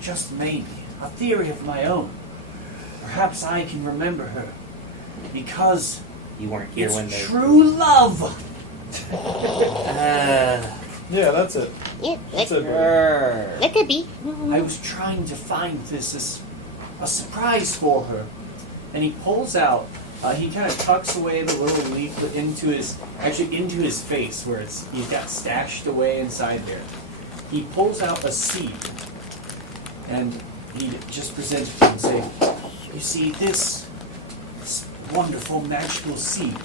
Just maybe. A theory of my own. Perhaps I can remember her. Because You weren't here it's when they. true love. yeah, that's it. Yeah, That's it. that could be. I was trying to find this as a surprise for her. And he pulls out, he kind of tucks away the little leaflet into his face where he's got stashed away inside there. He pulls out a seed and he just presents it to him and saying, you see, this wonderful magical seed,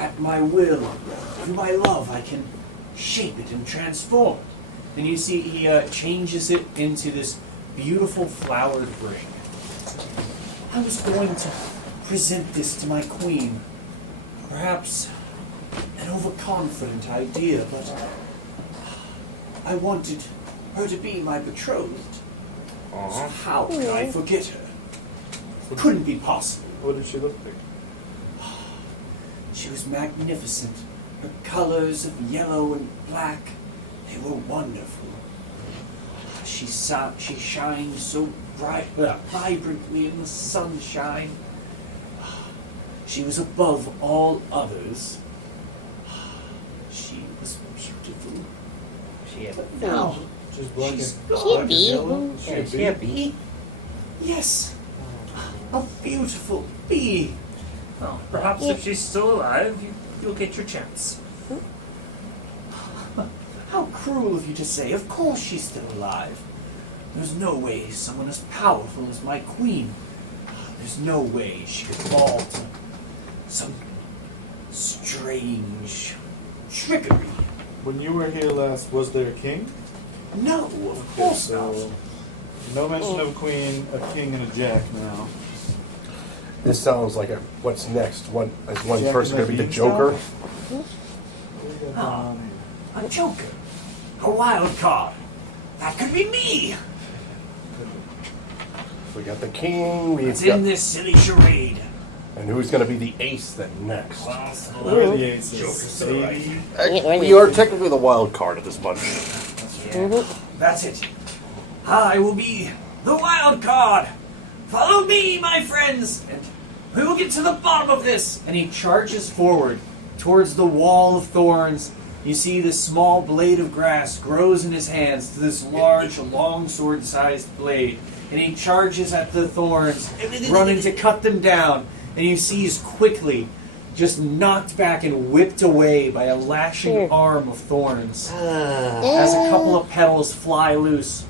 at my will, through my love, I can shape it and transform it. And you see he changes it into this beautiful flowered ring. I was going to present this to my queen. Perhaps an overconfident idea, but I wanted her to be my betrothed. So Aw. how could I forget her? Couldn't be possible. What did she look like? She was magnificent. Her colors of yellow and black, they were wonderful. She shined so vibrantly in the sunshine. She was above all others. She was beautiful. She had But now, She's black she's and gone. She a bee. yellow? Is she a she a bee? bee. Yes, a beautiful bee. Well, perhaps if she's still alive, you'll get your chance. How cruel of you to say. Of course she's still alive. There's no way someone as powerful as my queen. There's no way she could fall to some strange trickery. When you were here last, was there a king? No, of course not. No mention of a queen, a king, and a jack now. This sounds like a what's next? Is one Jack person and going to be the the Joker? Ah, a joker. A wild card. That could be me. We got the king. We've It's got, in this silly charade. and who's going to be the ace then next? Where are the aces? Joker's Baby. We are technically the wild card of this bunch. That's it. I will be the wild card. Follow me, my friends, and we will get to the bottom of this. And he charges forward towards the wall of thorns. You see this small blade of grass grows in his hands to this large, long sword-sized blade. And he charges at the thorns, running to cut them down. And you see he's quickly just knocked back and whipped away by a lashing arm of thorns. As a couple of petals fly loose.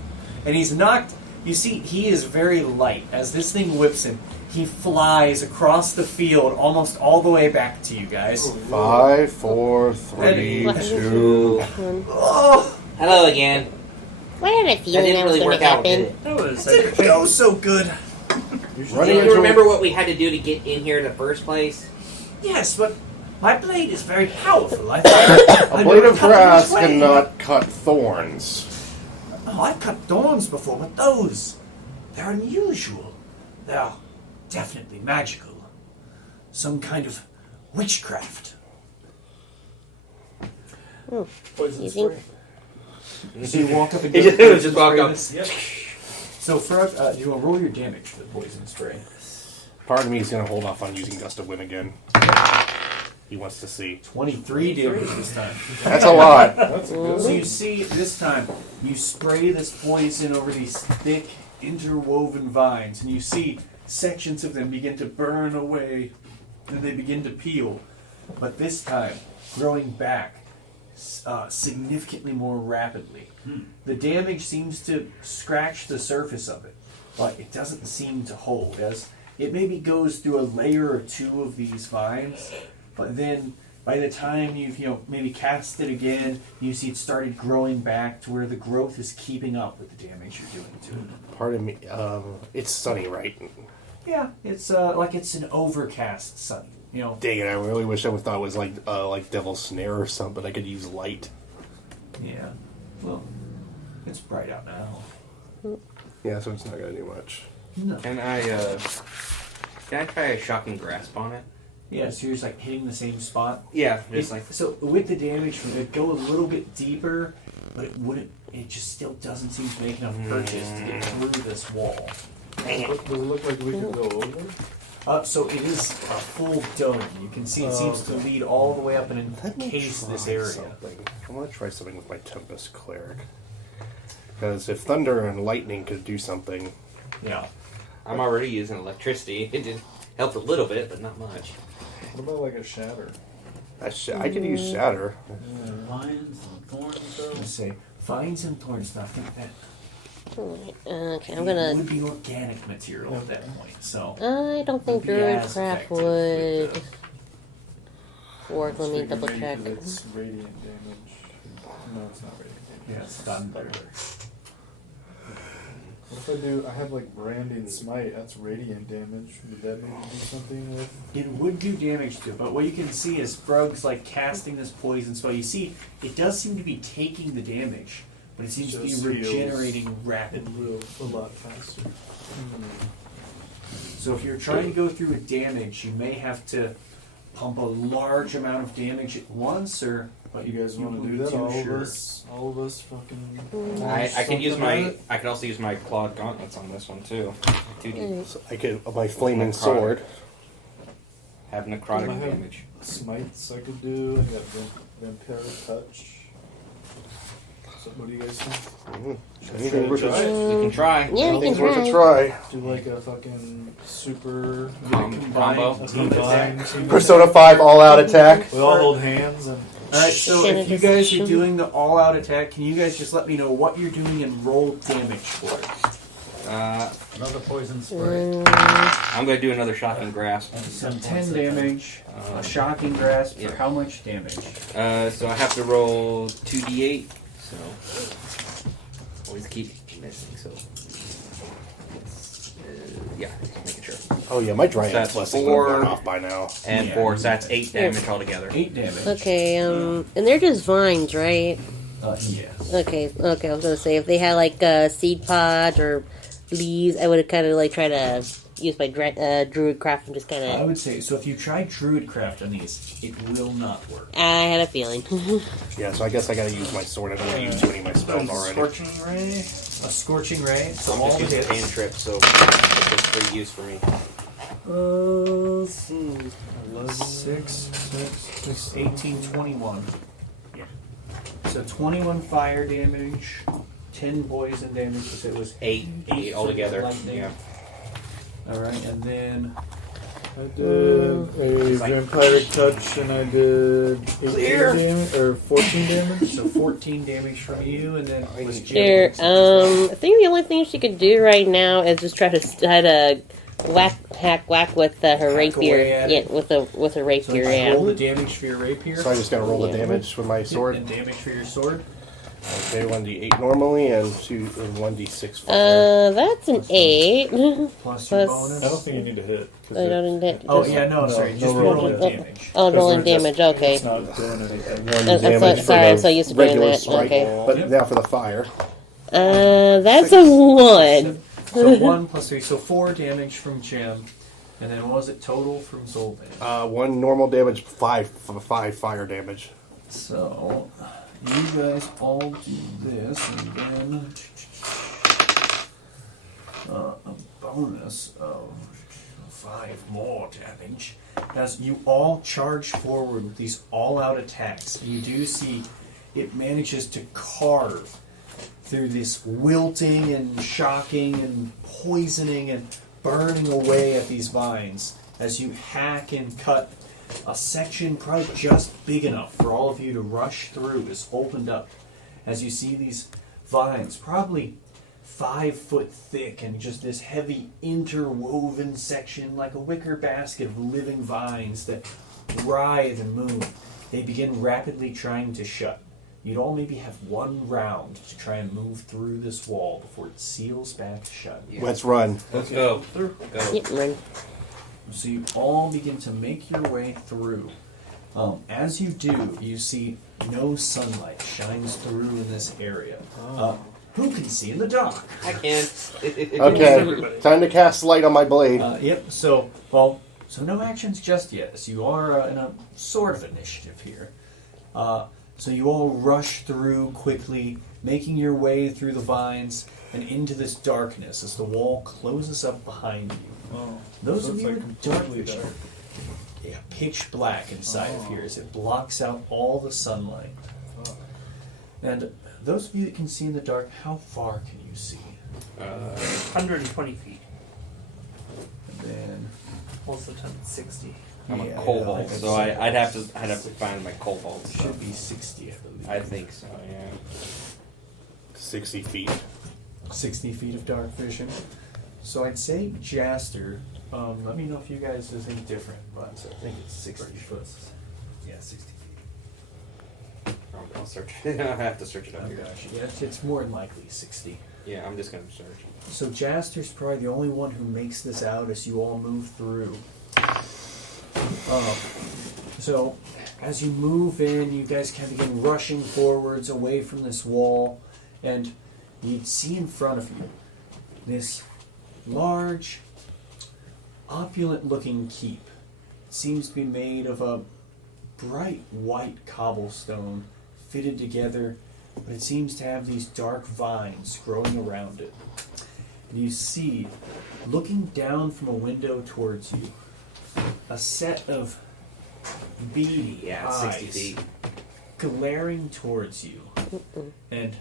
And he's knocked... You see, he is very light. As this thing whips him, he flies across the field almost all the way back to you guys. 5, 4, 3, 2. Oh, Hello again. Why did I That feel that didn't was really going work to out, did happen? it? That was it didn't go so good. Running Do you into remember what we had to do to get in here in the first place? Yes, but my blade is very powerful. I thought a blade of grass cannot cut thorns. Oh, I've cut thorns before, but they're unusual. They're definitely magical. Some kind of witchcraft. Poison You think- spray. So you walk up and He just walk up. Yep. So Frog, you want to roll your damage for the poison spray. Part of me is going to hold off on using Gust of Wind again. He wants to see. 23 damage this time. That's a lot. That's good. So you see, this time, you spray this poison over these thick, interwoven vines, and you see sections of them begin to burn away, and they begin to peel. But this time, growing back significantly more rapidly. The damage seems to scratch the surface of it, but it doesn't seem to hold. As it maybe goes through a layer or two of these vines, but then by the time you've maybe cast it again, you see it started growing back to where the growth is keeping up with the damage you're doing to it. Part of me, it's sunny, right? Yeah, it's like it's an overcast sunny. Dang it! I really wish I thought it was like Devil's Snare or something. I could use light. Yeah. Well, it's bright out now. Yeah, so it's not gonna do much. No. Can I try a shocking grasp on it? Yeah, so you're just like hitting the same spot. Yeah, just like So with the damage, it would go a little bit deeper, but it wouldn't. It just still doesn't seem to make enough purchase to get through this wall. Does it look like we could go over? So it is a full dome. You can see it seems to lead all the way up and encase this area. Something. I want to try something with my Tempest Cleric. Because if thunder and lightning could do something, Yeah. I'm already using electricity. It did help a little bit, but not much. What about like a shatter? I could use Shatter. Vines and thorns, though. Let's say vines and thorns. Now I think that Okay, I'm it gonna. would be organic material at that point. So I don't think Would be Druid as Craft effective with would work. Let me Speaking double maybe check. 'cause It's radiant damage. No, it's not radiant damage. yeah, it's thunder. What if I do? I have like branding smite. That's radiant damage. Would that maybe do something with? It would do damage to it, but what you can see is Frog's like casting this poison spell. You see, it does seem to be taking the damage, but it seems to be Just regenerating It rapidly. will a lot faster. So if you're trying to go through a damage, you may have to pump a large amount of damage at once, or But you guys want to won't do be that? too All sure. of us fucking. I could use something my. about it? I could also use my clawed gauntlets on this one too. 2D. So I could my flaming Necrotic. sword. Have necrotic I have damage. Smites I could do. I got vampire touch. So what do you guys think? Anything Try worth to try it? We can try. Yeah, we can Anything's worth a try. try. Do like a fucking super Combo. a combined team. Persona 5 all-out attack. We all hold hands and Alright, so if you guys are doing the all-out attack, can you guys just let me know what you're doing and roll damage for it? Another poison spray. I'm going to do another shocking grasp. So 10 damage, a shocking grasp, yeah. for how much damage? So I have to roll 2d8. So always keep missing. So yeah, just making sure. Oh yeah, my Dryad That's blessing would have 4. gone off by now. And Yeah. 4, so that's 8 damage altogether. 8 damage. Okay, and they're just vines, right? Yes. Okay, I was gonna say if they had like seed pods or leaves, I would have kind of like try to use my druid craft and just kind I of. would say, so if you try Druidcraft on these, it will not work. I had a feeling. Yeah, so I guess I gotta use my sword. I don't want to use too many of my spells already. Scorching ray. A Scorching Ray, so I'm all just using hits. cantrip, so it's just free use for me. 6, 18, 21. Yeah. So 21 fire damage, 10 poison damage, so it was 8 8 altogether. lightning. Yeah. Alright, and then I did a vampire touch and I did 18 damage or 14 damage. so 14 damage from you, and then was Here, I think the only thing she could do right now is just try to whack with her Hack rapier. away at Yeah, it. with a So rapier. just Yeah. roll the damage for your rapier. So I just gotta roll the Yeah. damage with my sword. And damage for your sword. Okay, 1d8 normally and 1d6 fire. That's an 8. Plus your Plus- bonus. I don't think you need to hit. 'cause I don't intend. Oh, just- yeah, no, No, sorry. no Just roll roll the damage. damage. Oh, rolling Because we're damage. just- Okay. It's not doing anything. One that's damage what- for sorry, the I'm so used to doing regular that. strike. Okay. But Yep. now for the fire. That's a 1. So 1 plus 3, so 4 damage from Jim. And then what was it total from Zoltan? 1 normal damage, 5 fire damage. So, you guys all do this, and then a bonus of 5 more damage. As you all charge forward with these all-out attacks, you do see it manages to carve through this wilting and shocking and poisoning and burning away at these vines as you hack and cut. A section probably just big enough for all of you to rush through is opened up as you see these vines, probably 5 foot thick, and just this heavy interwoven section like a wicker basket of living vines that writhe and move. They begin rapidly trying to shut. You'd all maybe have 1 round to try and move through this wall before it seals back shut. Yeah. Let's run. Let's go. Go. Yep, run. So you all begin to make your way through. As you do, you see no sunlight shines through in this area. Who can see in the dark? I can't. Okay, time to cast light on my blade. Yep. So no actions just yet. So you are in a sort of initiative here. So you all rush through quickly, making your way through the vines and into this darkness as the wall closes up behind you. Oh, Those so of it's you like with dark completely vision, dark. yeah, pitch black inside of here as it blocks out all the sunlight. And those of you that can see in the dark, how far can you see? 120 feet. And then Also times 60. I'm a yeah, kobold, like I so said, I'd have to find my kobold Should stuff. be 60, I believe. I think so. Yeah. 60 feet. 60 feet of dark vision. So I'd say Jaster. Let me know if you guys think different, but I think it's 60 foot. Yeah, 60 feet. I'll search. I have to search it up Oh here. gosh, yeah, it's more than likely 60. Yeah, I'm just gonna search. So Jaster's probably the only one who makes this out as you all move through. So as you move in, you guys kind of begin rushing forwards away from this wall, and you'd see in front of you this large, opulent-looking keep. It seems to be made of a bright white cobblestone fitted together, but it seems to have these dark vines growing around it. And you see, looking down from a window towards you, a set of beady eyes 60 feet. glaring towards you, and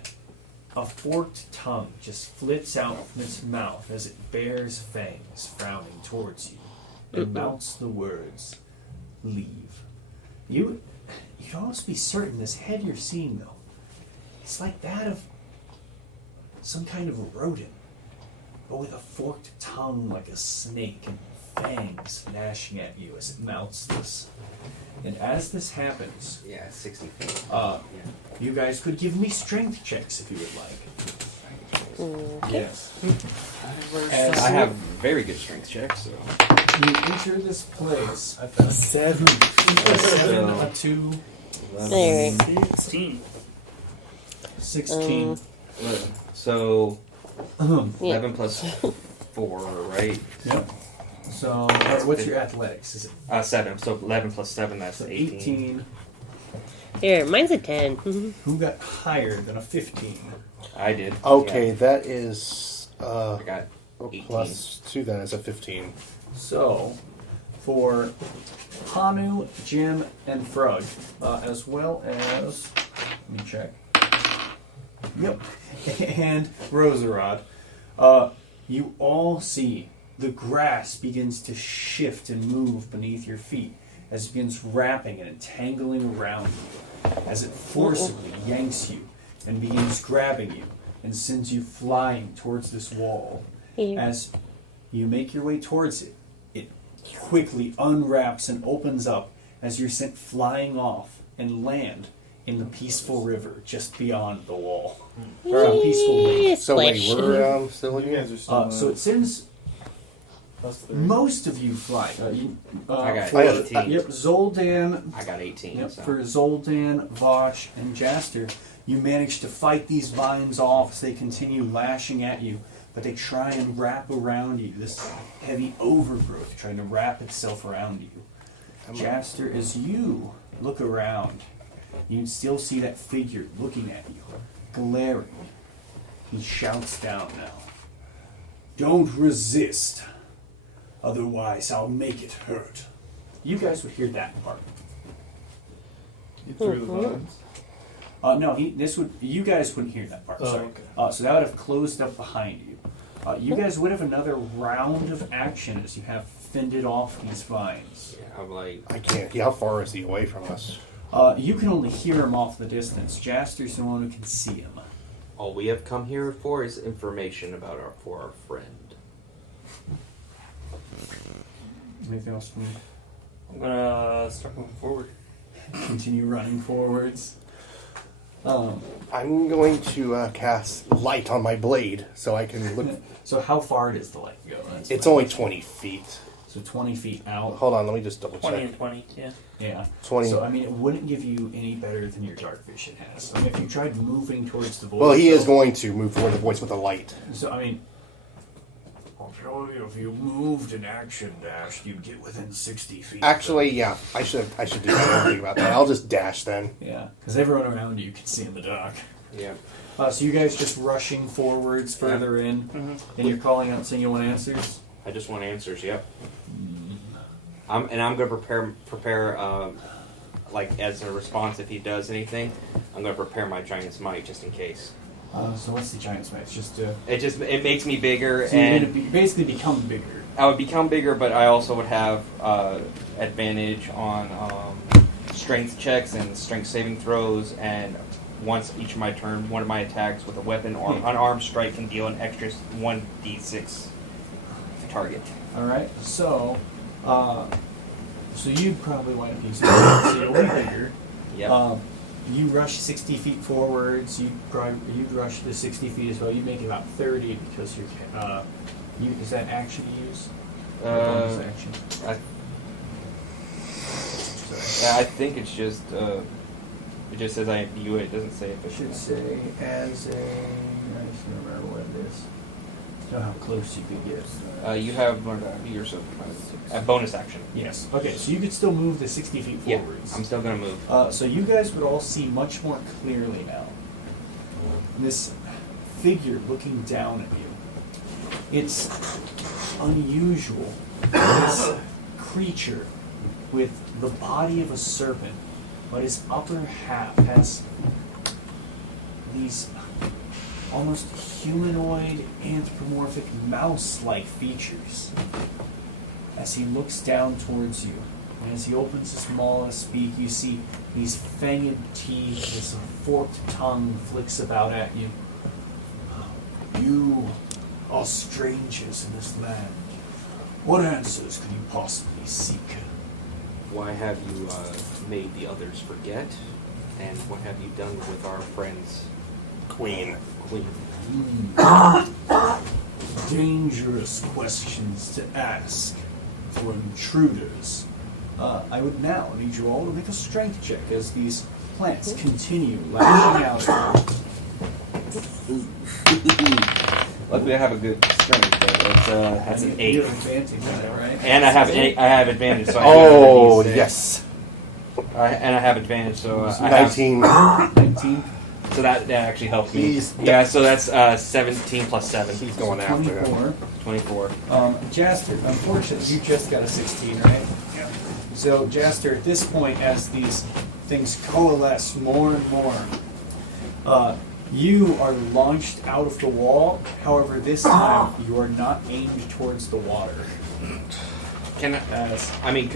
a forked tongue just flits out from its mouth as it bares fangs, frowning towards you, and mouths the words, "Leave." You'd almost be certain this head you're seeing, though, it's like that of some kind of rodent, but with a forked tongue like a snake and fangs gnashing at you as it mouths this. And as this happens, 60 feet. you guys could give me strength checks if you would like. Yes. As I have very good strength checks, so. you enter this place, I found 7, a 2, Alright. 16. 16. So, Yeah. 11 plus 4, right? Yep. So, what's your athletics? Is it 7. So 11 plus 7, that's 18. 18? Here, mine's a 10. Who got higher than a 15? I did. Okay, Yeah. that is I got 18. plus 2. That is a 15. So, for Hanu, Jim, and Frug, as well as, let me check. Yep, and Roserade, you all see the grass begins to shift and move beneath your feet as it begins wrapping and entangling around you, as it forcibly yanks you and begins grabbing you and sends you flying towards this wall. Yeah. As you make your way towards it, it quickly unwraps and opens up as you're sent flying off and land in the peaceful river just beyond the wall. Or a peaceful lake. So wait, Splash. we're still in You guys here? are still. So it sends Plus 3. most of you fly. I got for, 18. Yep, Zoldan. I got 18. Yep, So. for Zoldan, Vosh, and Jaster, you manage to fight these vines off as they continue lashing at you, but they try and wrap around you. This heavy overgrowth trying to wrap itself around you. Jaster, as you look around, you can still see that figure looking at you, glaring. He shouts down now. "Don't resist, otherwise I'll make it hurt." You guys would hear that part. You threw the vines. No, you guys wouldn't hear that part. Oh, Sorry. okay. So that would have closed up behind you. You guys would have another round of action as you have fended off these vines. Yeah, I'm like, I can't. How far is he away from us? You can only hear him off the distance. Jaster's the one who can see him. all we have come here for is information about our friend. Anything else from you? I'm gonna start moving forward. Continue running forwards. I'm going to cast light on my blade so I can look. So how far does the light go? That's It's fine. only 20 feet. So 20 feet out. Hold on, let me just double 20 check. and 20, yeah. Yeah. 20. So I mean, it wouldn't give you any better than your dark vision has. I mean, if you tried moving towards the void. Well, he is though- going to move toward the voice with a light. So I mean, I'll tell you, if you moved an action dash, you'd get within 60 feet. Actually, yeah, I should do that. I don't think about that. I'll just dash then. Yeah, because everyone around you can see in the dark. Yeah. So you guys just rushing forwards further in, and you're calling out saying you want answers. I just want answers. Yep. I'm going to prepare like as a response if he does anything. I'm going to prepare my giant's might just in case. So what's the giant's might? It's just It makes me bigger, so you're and gonna basically become bigger. I would become bigger, but I also would have advantage on strength checks and strength saving throws, and once each of my turn, one of my attacks with a weapon or unarmed strike can deal an extra 1d6 to target. All right. So you'd probably wind up using so you're way bigger. Yep. You rush 60 feet forwards. You'd rush the 60 feet as well. You make about 30 because you're. Is that action to use? Bonus action. I think it's just It just says I view it. It doesn't say if I it's. should say as a. I just remember what it is. Know how close you could get. You have years of a bonus action. Yes. Okay, so you could still move the 60 feet Yeah, forwards. I'm still gonna move. So you guys would all see much more clearly now. This figure looking down at you. It's unusual. This creature with the body of a serpent, but his upper half has these almost humanoid, anthropomorphic, mouse-like features. As he looks down towards you, and as he opens his maw to speak, you see these fanged teeth, this forked tongue flicks about at you. You are strangers in this land. What answers could you possibly seek? Why have you made the others forget? And what have you done with our friend's Queen. queen? Dangerous questions to ask for intruders. I would now need you all to make a strength check as these plants continue lashing out. Luckily, I have a good strength. That's an 8. You're advancing on it, right? And I have advantage. So I Oh, do have a D6. yes. And I have advantage, so I have, 19. 19. so that actually helps me. He's- Yeah, so that's 17 plus 7. He's going after him. 24. 24. Jaster, unfortunately, you just got a 16, right? Yeah. So, Jaster, at this point, as these things coalesce more and more, you are launched out of the wall. However, this time, you are not aimed towards the water. Could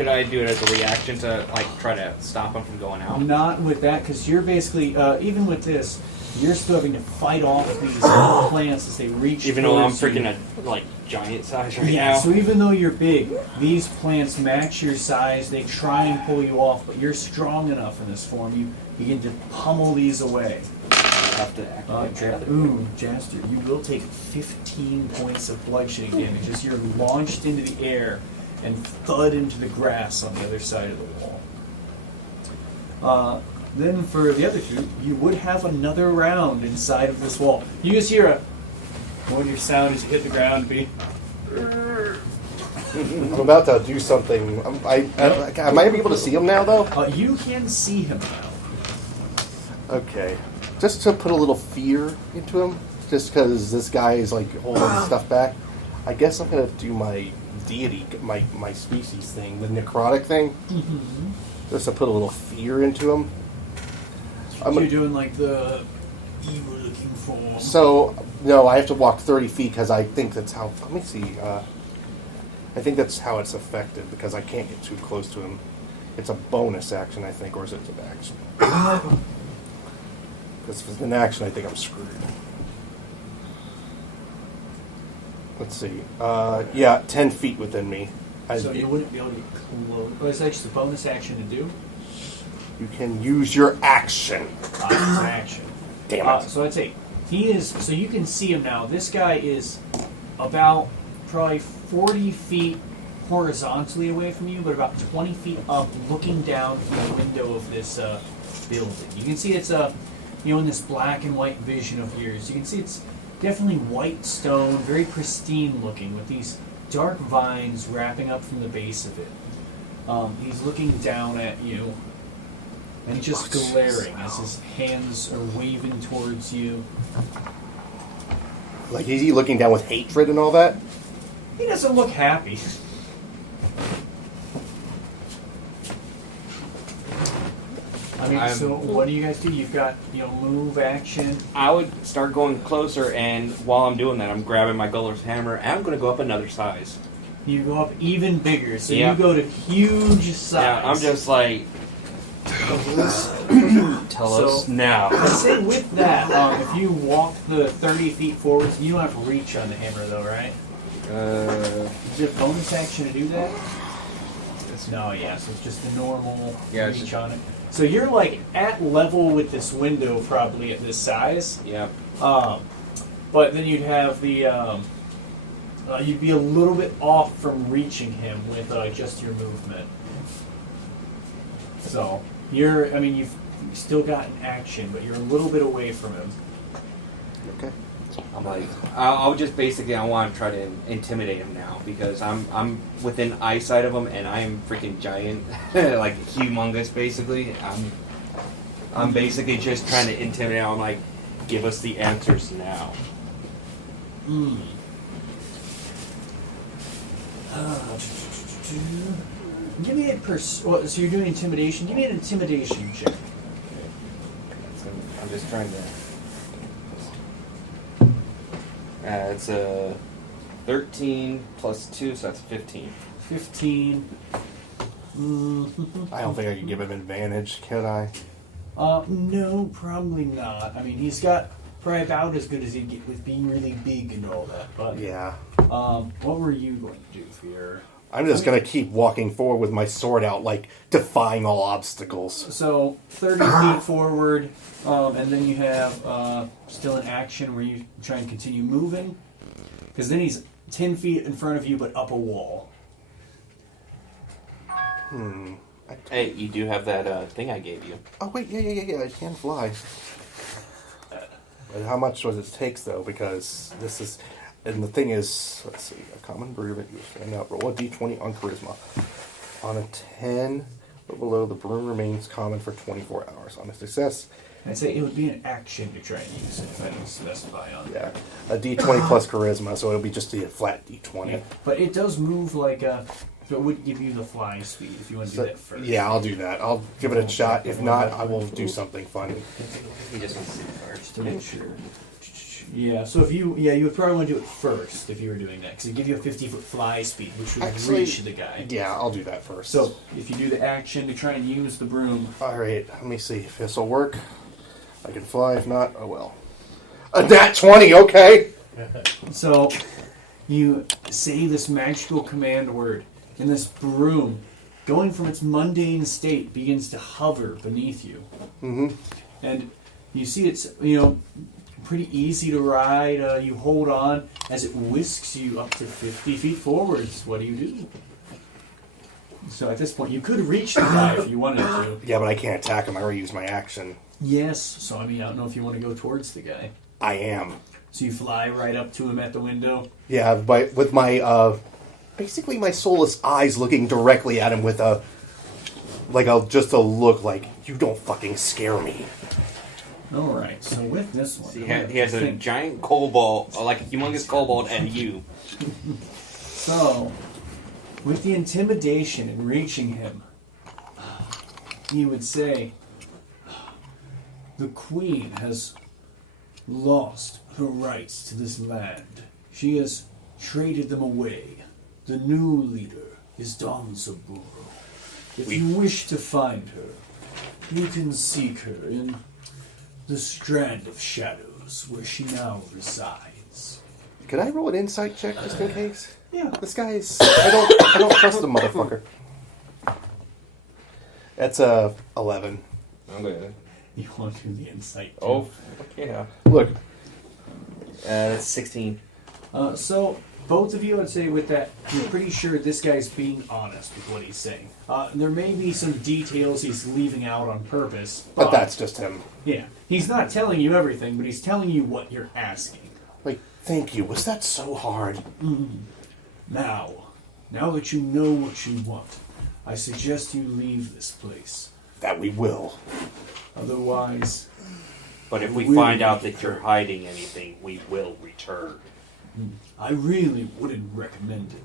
I do it as a reaction to try to stop him from going out? Not with that, because you're basically, even with this, you're still having to fight off these plants as they reach Even though I'm towards you. freaking giant size right Yeah, now. so even though you're big, these plants match your size. They try and pull you off, but you're strong enough in this form. You begin to pummel these away. I have to activate Jaster, you will take 15 points of bloodshed damage as you're launched into the air and thud into the grass on the other side of the wall. Then for the other two, you would have another round inside of this wall. You just hear when your sound as you hit the ground be. I'm about to do something. Am I able to see him now, though? You can see him now. Okay. Just to put a little fear into him, just because this guy is holding stuff back, I guess I'm going to do my deity, my species thing, the necrotic thing, just to put a little fear into him. You're doing the evil looking form. So, no, I have to walk 30 feet because I think that's how. Let me see. I think that's how it's affected because I can't get too close to him. It's a bonus action, I think, or is it an action? Because if it's an action, I think I'm screwed. Let's see. 10 feet within me. So you wouldn't be able to get close. Oh, it's actually a bonus action to do? You can use your action. It's an action. Damn it. So I'd say he is. So you can see him now. This guy is about probably 40 feet horizontally away from you, but about 20 feet up, looking down through the window of this building. You can see it's in this black and white vision of yours. You can see it's definitely white stone, very pristine looking, with these dark vines wrapping up from the base of it. He's looking down at you. And just glaring as his hands are waving towards you. Is he looking down with hatred and all that? He doesn't look happy. So what do you guys do? You've got, move, action. I would start going closer, and while I'm doing that, I'm grabbing my Guller's hammer, and I'm going to go up another size. You go up even bigger, so Yeah. you go to huge size. Yeah, I'm just tell us now. I'd say with that, if you walk the 30 feet forwards, you don't have to reach on the hammer though, right? Is it a bonus action to do that? No, yeah, so it's just a normal reach on it. So you're at level with this window probably at this size. Yeah. But then you'd have the, you'd be a little bit off from reaching him with just your movement. So you've You still got an action, but you're a little bit away from him. Okay. I'm like, I'll just basically, I want to try to intimidate him now because I'm within eyesight of him and I'm freaking giant, like humongous basically. I'm basically just trying to intimidate him. I'm like, give us the answers now. Give me a so you're doing intimidation. Give me an intimidation check. I'm just trying to. It's a 13 plus 2, so that's 15. 15. I don't think I can give him advantage, can I? No, probably not. I mean, he's got probably about as good as he'd get with being really big and all that. But Yeah. what were you going to do for your? I'm just going to keep walking forward with my sword out, like, defying all obstacles. So 30 feet forward, and then you have still an action where you try and continue moving. Because then he's 10 feet in front of you, but up a wall. Hey, you do have that thing I gave you. Oh, wait, yeah, I can fly. But how much does it take, though? Because this is... And the thing is, let's see, a common broom, you stand up, roll a d20 on charisma. On a 10 or below, the broom remains common for 24 hours. On a success... I'd say it would be an action to try and use it if I don't specify on Yeah, a d20 plus charisma, so it'll be just a flat d20. Yeah. But it does move like a... So it would give you the flying speed if you want to do that first. Yeah, I'll do that. I'll give it a shot. If not, I will do something fun. He just wants to see the first. To make sure. Yeah, so if you would probably want to do it first if you were doing that, because it'd give you a 50-foot fly speed, which would reach the guy. Yeah, I'll do that first. So if you do the action to try and use the broom. Alright, let me see if this will work. I can fly, if not, oh well. A nat 20, okay! So you say this magical command word, and this broom, going from its mundane state, begins to hover beneath you. Mm-hmm. And you see it's, pretty easy to ride. You hold on as it whisks you up to 50 feet forwards. What do you do? So at this point, you could reach the guy if you wanted to. Yeah, but I can't attack him. I already used my action. Yes. So, I don't know if you want to go towards the guy. I am. So you fly right up to him at the window? Yeah, with my, basically my soulless eyes looking directly at him with just a look like, you don't fucking scare me. Alright, so with this one... He has a giant kobold, like a humongous kobold, and you. So, with the intimidation and reaching him, he would say, the Queen has lost her rights to this land. She has traded them away. The new leader is Don Saburo. If you wish to find her, you can seek her in the Strand of Shadows, where she now resides. Could I roll an insight check just in case? Yeah. This guy is... I don't trust the motherfucker. That's 11. I'm good. You want to do the insight too? Oh, yeah. Look. That's 16. So, both of you, I'd say with that, you're pretty sure this guy's being honest with what he's saying. There may be some details he's leaving out on purpose. But that's just him. Yeah. He's not telling you everything, but he's telling you what you're asking. Like, thank you. Was that so hard? Now that you know what you want, I suggest you leave this place. That we will. Otherwise... But if we find out that you're hiding anything, we will return. I really wouldn't recommend it.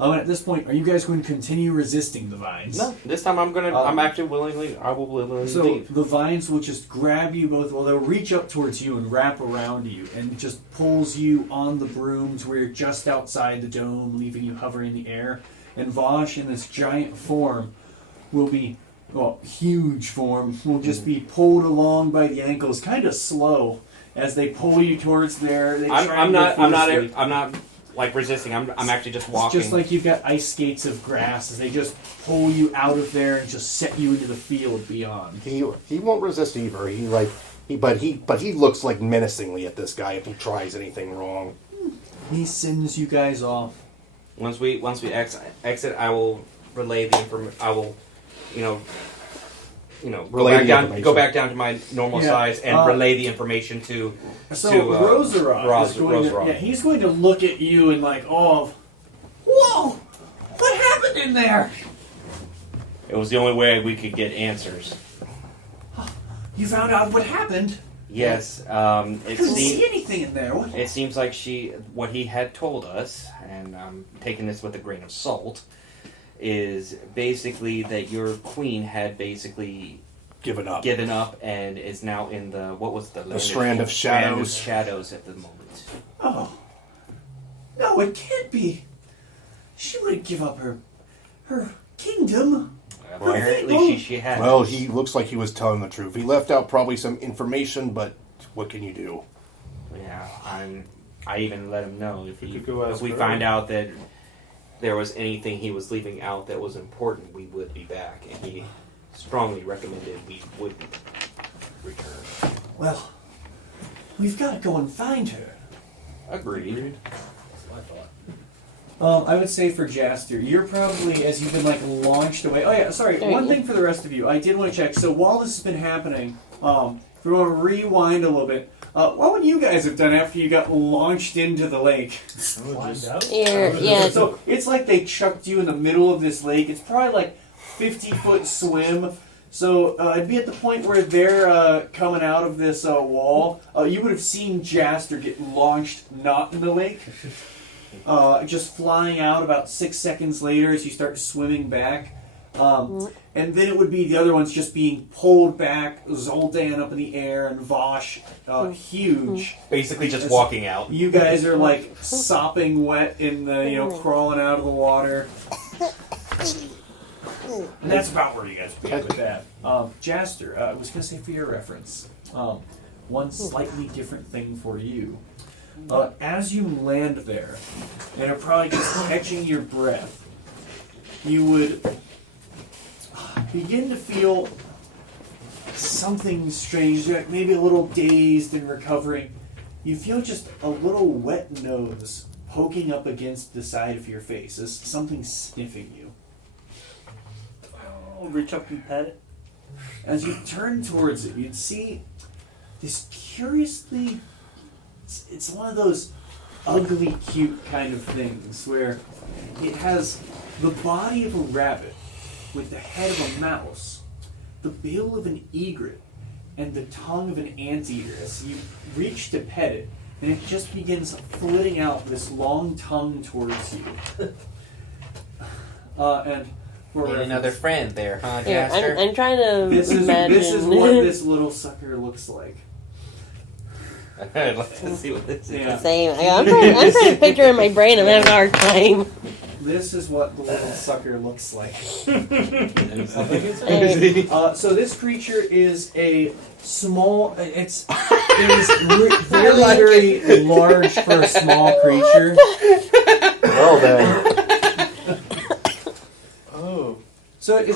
At this point, are you guys going to continue resisting the vines? No, this time I'm actually I will willingly So leave. the vines will just grab you both. Well, they'll reach up towards you and wrap around you, and just pulls you on the brooms where you're just outside the dome, leaving you hovering in the air. And Vosh, in this giant form, will be, huge form, will just be pulled along by the ankles, kind of slow, as they pull you towards there. I'm not like resisting. I'm actually just walking. It's just like you've got ice skates of grass as they just pull you out of there and just set you into the field beyond. He won't resist either. But he looks like menacingly at this guy if he tries anything wrong. He sends you guys off. Once we exit, I will relay the information. I will, Relay the information. go back down to my normal Yeah. size and relay the information to. So to, Roserade is going to, Roserade. he's going to look at you and like, oh, whoa, what happened in there? It was the only way we could get answers. You found out what happened? Yes, I couldn't see anything in there. What? it seems like what he had told us, and I'm taking this with a grain of salt, is basically that your queen had basically Given up. and is now in the Strand of Shadows. shadows at the moment. Oh, no, it can't be. She wouldn't give up her kingdom. Apparently she has. Well, he looks like he was telling the truth. He left out probably some information, but what can you do? Yeah, I even let him know if we her. find out that there was anything he was leaving out that was important, we would be back, and he strongly recommended we would return. Well, we've got to go and find her. Agreed. I would say for Jaster, you're probably, as you've been like launched away. Oh yeah, sorry. One thing for the rest of you, I did want to check. So while this has been happening, if we want to rewind a little bit, what would you guys have done after you got launched into the lake? Yeah. So it's like they chucked you in the middle of this lake. It's probably like 50-foot swim. So it'd be at the point where they're coming out of this wall. You would have seen Jaster get launched not in the lake. Just flying out about 6 seconds later as you start swimming back. And then it would be the other ones just being pulled back, Zoltan up in the air, and Vosh huge. Basically just walking out. You guys are like sopping wet in the, crawling out of the water. And that's about where you guys would be with that. Jaster, I was going to say for your reference, one slightly different thing for you. As you land there, and are probably just catching your breath, you would begin to feel something strange, like maybe a little dazed and recovering. You feel just a little wet nose poking up against the side of your face as something sniffing you. I'll reach up and pet it. As you turn towards it, you'd see this curiously... It's one of those ugly, cute kind of things where it has the body of a rabbit with the head of a mouse, the bill of an egret, and the tongue of an anteater. As you reach to pet it, and it just begins flitting out this long tongue towards you. And for Need another friend there, huh, Here, Jaster? I'm trying to this imagine. is what this little sucker looks like. I'd like to see what this is. Yeah. Same. I'm trying to picture it in my brain. I'm having a hard time. This is what the little sucker looks like. So this creature is a small. It is very, very large for a small creature. Well then. Oh. So I'd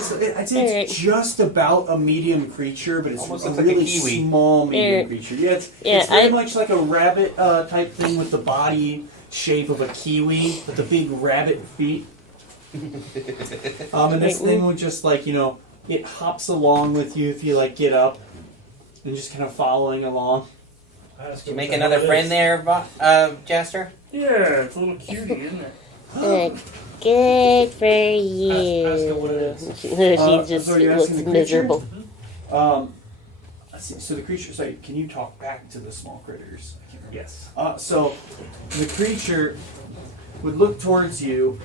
say it's just about a medium creature, but it's Almost a looks like a really kiwi. small medium creature. Yeah, it's very much like a rabbit type thing with the body shape of a kiwi with the big rabbit feet. And this thing would just it hops along with you if you get up and just kind of following along. Did you make another friend there, Jaster? Yeah, it's a little cutie, isn't it? Good for you. Ask her what it is. She just so you're looks asking the creature? miserable. Let's see, so the creature. Sorry, can you talk back to the small critters? I can't remember. Yes. So the creature would look towards you,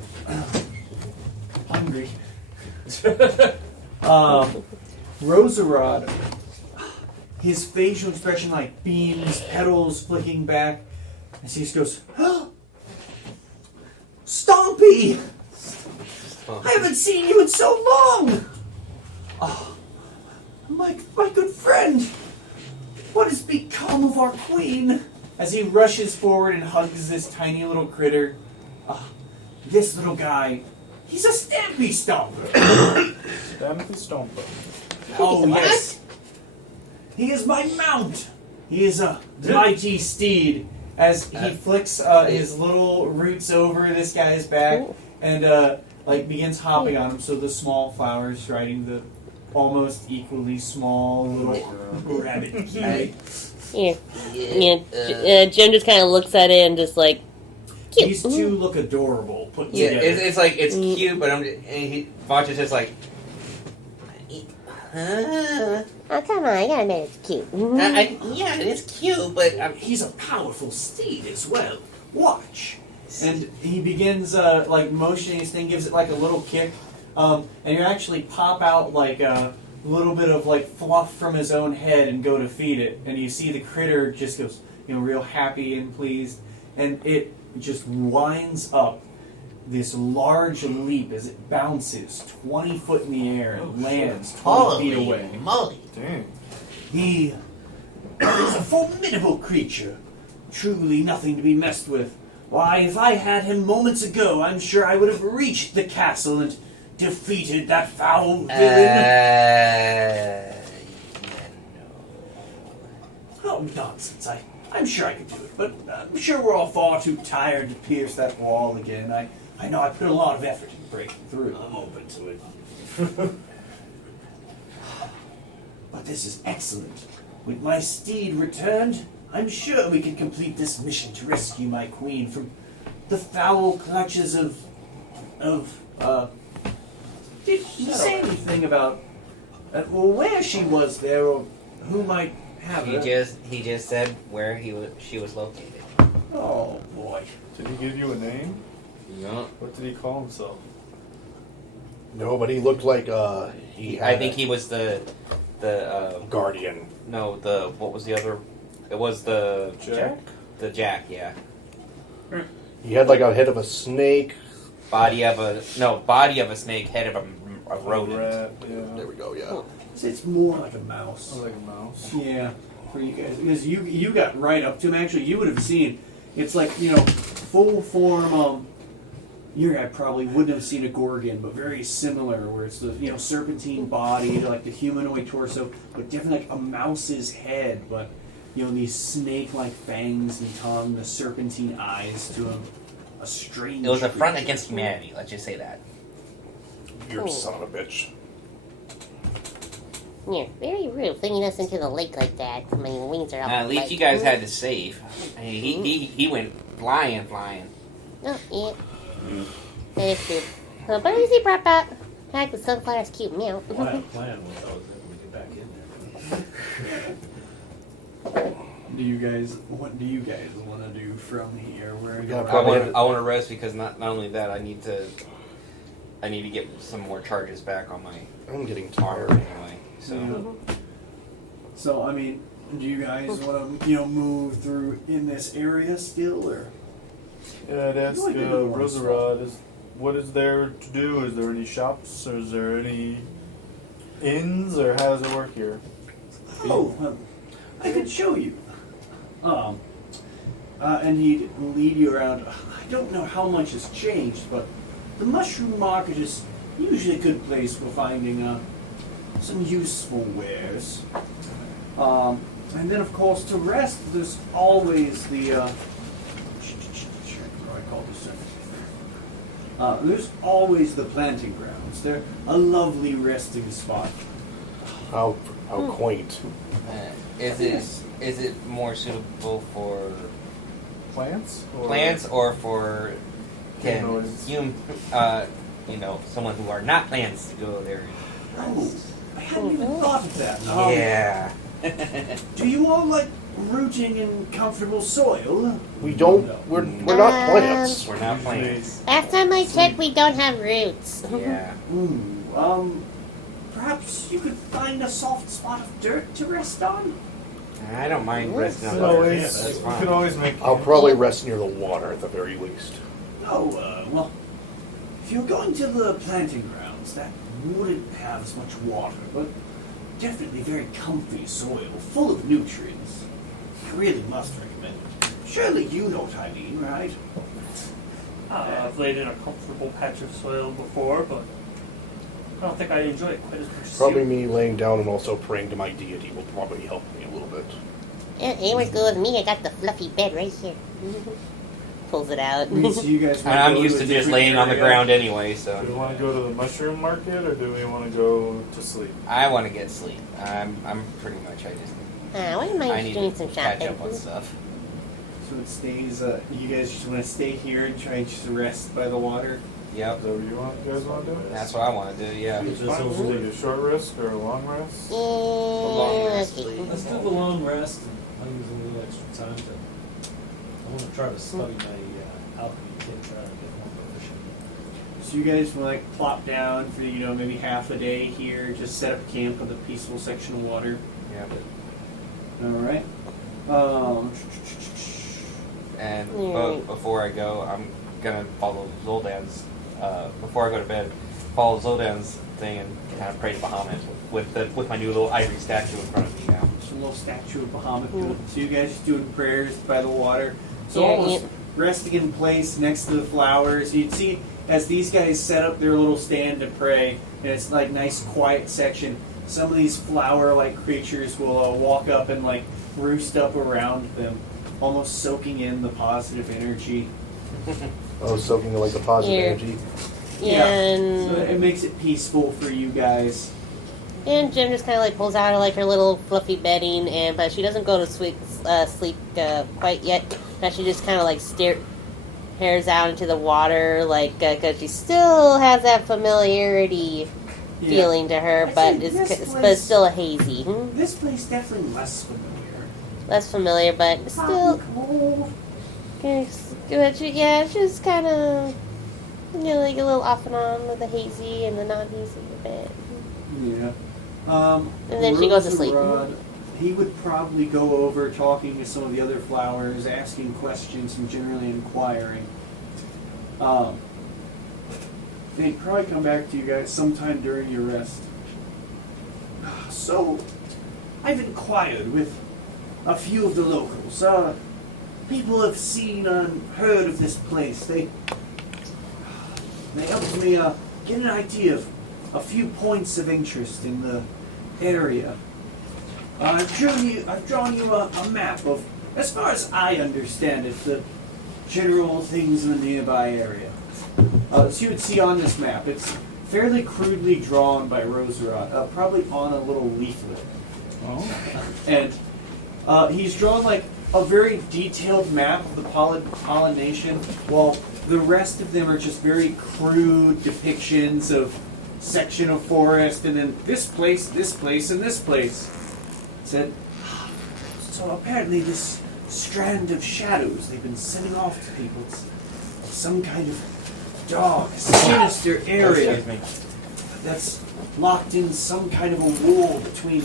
hungry. Roserade, his facial expression like beams, petals flicking back, and he just goes, Stompy! I haven't seen you in so long! Oh, my good friend! What has become of our queen? As he rushes forward and hugs this tiny little critter. This little guy, he's a Stampy Stomper! Stampy Stomper. Oh, yes. He is my mount. He is a mighty steed. As he flicks his little roots over this guy's back and begins hopping on him. So the small flowers riding the almost equally small little rabbit kitty. Here. Yeah. Jim just kind of looks at it and just like, cute. These two look adorable put Yeah, together. it's like it's cute, but Foch is just like, Oh, come on, you gotta admit it's cute. yeah, it's cute, but He's a powerful steed as well. Watch. And he begins like motioning his thing, gives it like a little kick, and you actually pop out like a little bit of like fluff from his own head and go to feed it, and you see the critter just goes, real happy and pleased, and it just winds up this large leap as it bounces 20 foot in the air and lands 20 feet away. moly. Dang. He is a formidable creature. Truly nothing to be messed with. Why, if I had him moments ago, I'm sure I would have reached the castle and defeated that foul villain. Oh, nonsense. I'm sure I could do it, but I'm sure we're all far too tired to pierce that wall again. I know I put a lot of effort into breaking through. I'm open to it. But this is excellent. With my steed returned, I'm sure we can complete this mission to rescue my queen from the foul clutches of Did he say anything about where she was there or who might have her? He just said where she was located. Oh boy. Did he give you a name? No. What did he call himself? No, but he looked like he had I think he was the guardian. no, what was the other? It was the Jack? The Jack, yeah. He had like a head of a snake. Body of a snake, head of a rodent. Rat, yeah. There we go. Yeah. It's more like a mouse. Oh, like a mouse. Yeah, for you guys, because you got right up to him. Actually, you would have seen. It's like full form. Your guy probably wouldn't have seen a gorgon, but very similar, where it's the serpentine body, like the humanoid torso, but definitely like a mouse's head, but these snake-like fangs and tongue, the serpentine eyes to him. A strange. It was a front creature. against humanity. Let's just say that. You son of a bitch. You're very rude, flinging us into the lake like that. My wings are up. At least you guys had to save. I mean, he went flying. Oh, yeah. That is true. But at least he brought back the sunflower's cute meow. plan was I was able to get back in there. What do you guys want to do from here? Where We got I probably- want to rest because not only that, I need to get some more charges back on my I'm getting armor tired. anyway. So So, I mean, do you guys want to, move through in this area still, or? Yeah, I'd ask You only did it once. Roserade, what is there to do? Is there any shops, or is there any inns, or how does it work here? Oh, I could show you. And he'd lead you around. I don't know how much has changed, but the mushroom market is usually a good place for finding some useful wares. And then, of course, to rest, there's always the. There's always the planting grounds. They're a lovely resting spot. How quaint. is it more suitable for Plants? plants or for Humanoids. someone who are not plants to go there? Oh, I hadn't even thought of that. Yeah. Do you all like rooting in comfortable soil? We don't. We're not plants. We're not plants. Last time I checked, we don't have roots. Yeah. Perhaps you could find a soft spot of dirt to rest on? I don't mind resting on You the can dirt. always, That's you fine. can always make. I'll probably rest near the water at the very least. Oh, well, if you're going to the planting grounds, that wouldn't have as much water, but definitely very comfy soil, full of nutrients. I really must recommend it. Surely you know what I mean, right? I've laid in a comfortable patch of soil before, but I don't think I enjoy it quite as much as Probably you. me laying down and also praying to my deity will probably help me a little bit. Yeah, it was good with me. I got the fluffy bed right here. pulls it out. So you guys And wanna I'm go used a to just different laying on the area? ground anyway, so Do we want to go to the mushroom market or do we want to go to sleep? I want to get sleep. I'm pretty much. I wouldn't I mind need doing to some catch shopping. up on stuff. So it stays. You guys just want to stay here and try and just rest by the water. Yep, Is that what you guys want to do? that's what I want to do. Yeah. Is this supposed to be a short rest or a long rest? long rest, Yeah, please. Let's do the long rest, and I'll use a little extra time to. I want to try to study my alchemy kit, try to get more proficient. So you guys will like plop down for maybe half a day here, just set up camp with a peaceful section of water. Yeah. All right. And Yeah. before I go, I'm gonna follow Zoldan's. Before I go to bed, follow Zoldan's thing and kind of pray to Bahamut with my new little ivory statue in front of me now. Just a little statue of Bahamut. So you guys just doing prayers by the water. So Yeah, almost yeah. resting in place next to the flowers. You'd see as these guys set up their little stand to pray, and it's like nice quiet section. Some of these flower-like creatures will walk up and like roost up around them, almost soaking in the positive energy. Oh, soaking like the positive Here. energy. Yeah, So it makes it peaceful for you guys. and Jim just kind of like pulls out like her little fluffy bedding, but she doesn't go to sleep quite yet. But she just kind of like stares out into the water, like because she still has that familiarity feeling to her, I'd but say it's this but place- it's still a hazy, This place definitely less familiar. less familiar, but still. But she's kind of like a little off and on with the hazy and the non-hazy a bit. Yeah. And then she goes to sleep. Roserade, he would probably go over talking to some of the other flowers, asking questions and generally inquiring. They'd probably come back to you guys sometime during your rest. So, I've inquired with a few of the locals. People have seen and heard of this place. They helped me get an idea of a few points of interest in the area. I've drawn you a map of, as far as I understand it, the general things in the nearby area. So you would see on this map, it's fairly crudely drawn by Roserade, probably on a little leaflet. Oh. And he's drawn like a very detailed map of the Pollen-Nation, while the rest of them are just very crude depictions of section of forest, and then this place, and this place. Said, so apparently this strand of shadows they've been sending off to people, it's some kind of dark, sinister area Excuse me. that's locked in some kind of a wall between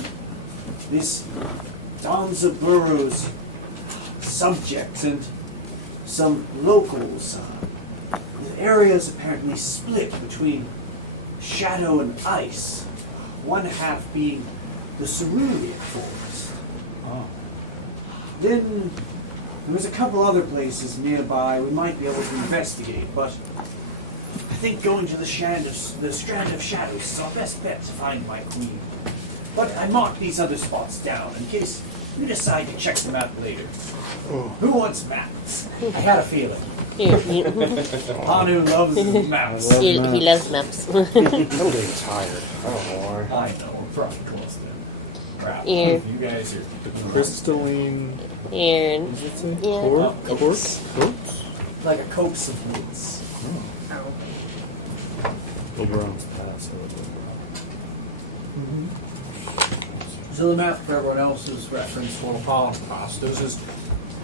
this Danza Burrow's subjects and some locals. The area is apparently split between shadow and ice, one half being the cerulean forest. Oh. Then there was a couple other places nearby we might be able to investigate, but I think going to the strand of shadows is our best bet to find my queen. But I marked these other spots down in case you decide to check them out later. Who wants maps? I had a feeling. Here, Anu loves maps. he loves maps. I'm getting tired. I don't know why. I know, we're probably close to crap. Here. You guys are Crystalline. Here, What does it say? Yeah. Quartz? like a copse of woods. Oberon's Pass. So the map for everyone else's reference for Pollen-Nation, this is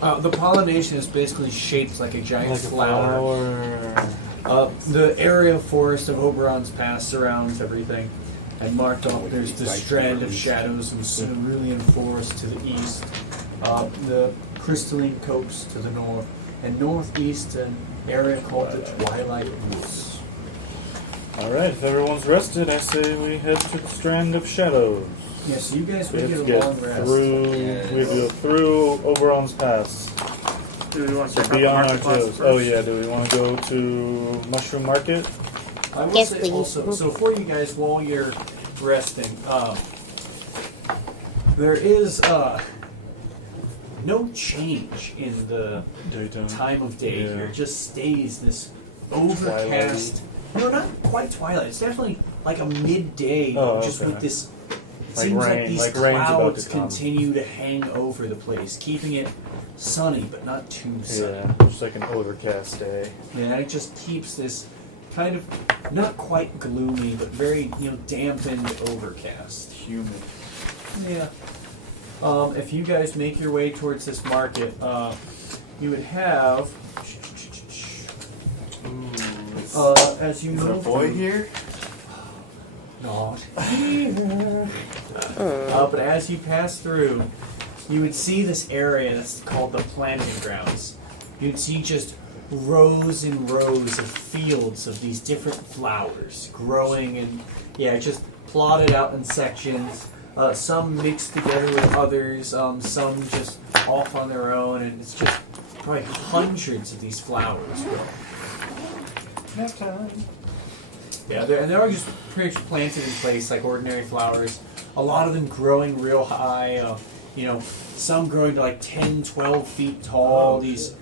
the Pollen-Nation is basically shaped like a giant Like a flower. flower. The area of forest of Oberon's Pass surrounds everything, and marked off there's the strand of shadows and cerulean forest to the east, the crystalline copse to the north, and northeast an area called the Twilight Woods. Alright, if everyone's rested, I say we head to the Strand of Shadows. Yeah, so you guys We will have to get a get long rest. through. We have to go through Oberon's Pass. Do we want to So check out be the on our market class toes. first? Oh yeah, do we want to go to Mushroom Market? I will Yes, say please. also, so for you guys while you're resting, there is no change in the Daytime. time of day Yeah. here. It just stays this overcast. No, not quite twilight. It's definitely like a midday, Oh, just okay. with this. It Like seems like rain, these like rain's about clouds to come. continue to hang over the place, keeping it sunny but not too sunny. Yeah, just like an overcast day. Yeah, it just keeps this kind of not quite gloomy, but very dampened overcast. Humid. Yeah. If you guys make your way towards this market, you would have as you Is know our boy through- here? Not here. But as you pass through, you would see this area that's called the planting grounds. You'd see just rows and rows of fields of these different flowers growing and just plotted out in sections. Some mixed together with others, some just off on their own, and it's just probably hundreds of these flowers growing. Nap time. Yeah, they're all just pretty much planted in place like ordinary flowers. A lot of them growing real high. Some growing to like 10, 12 feet tall. These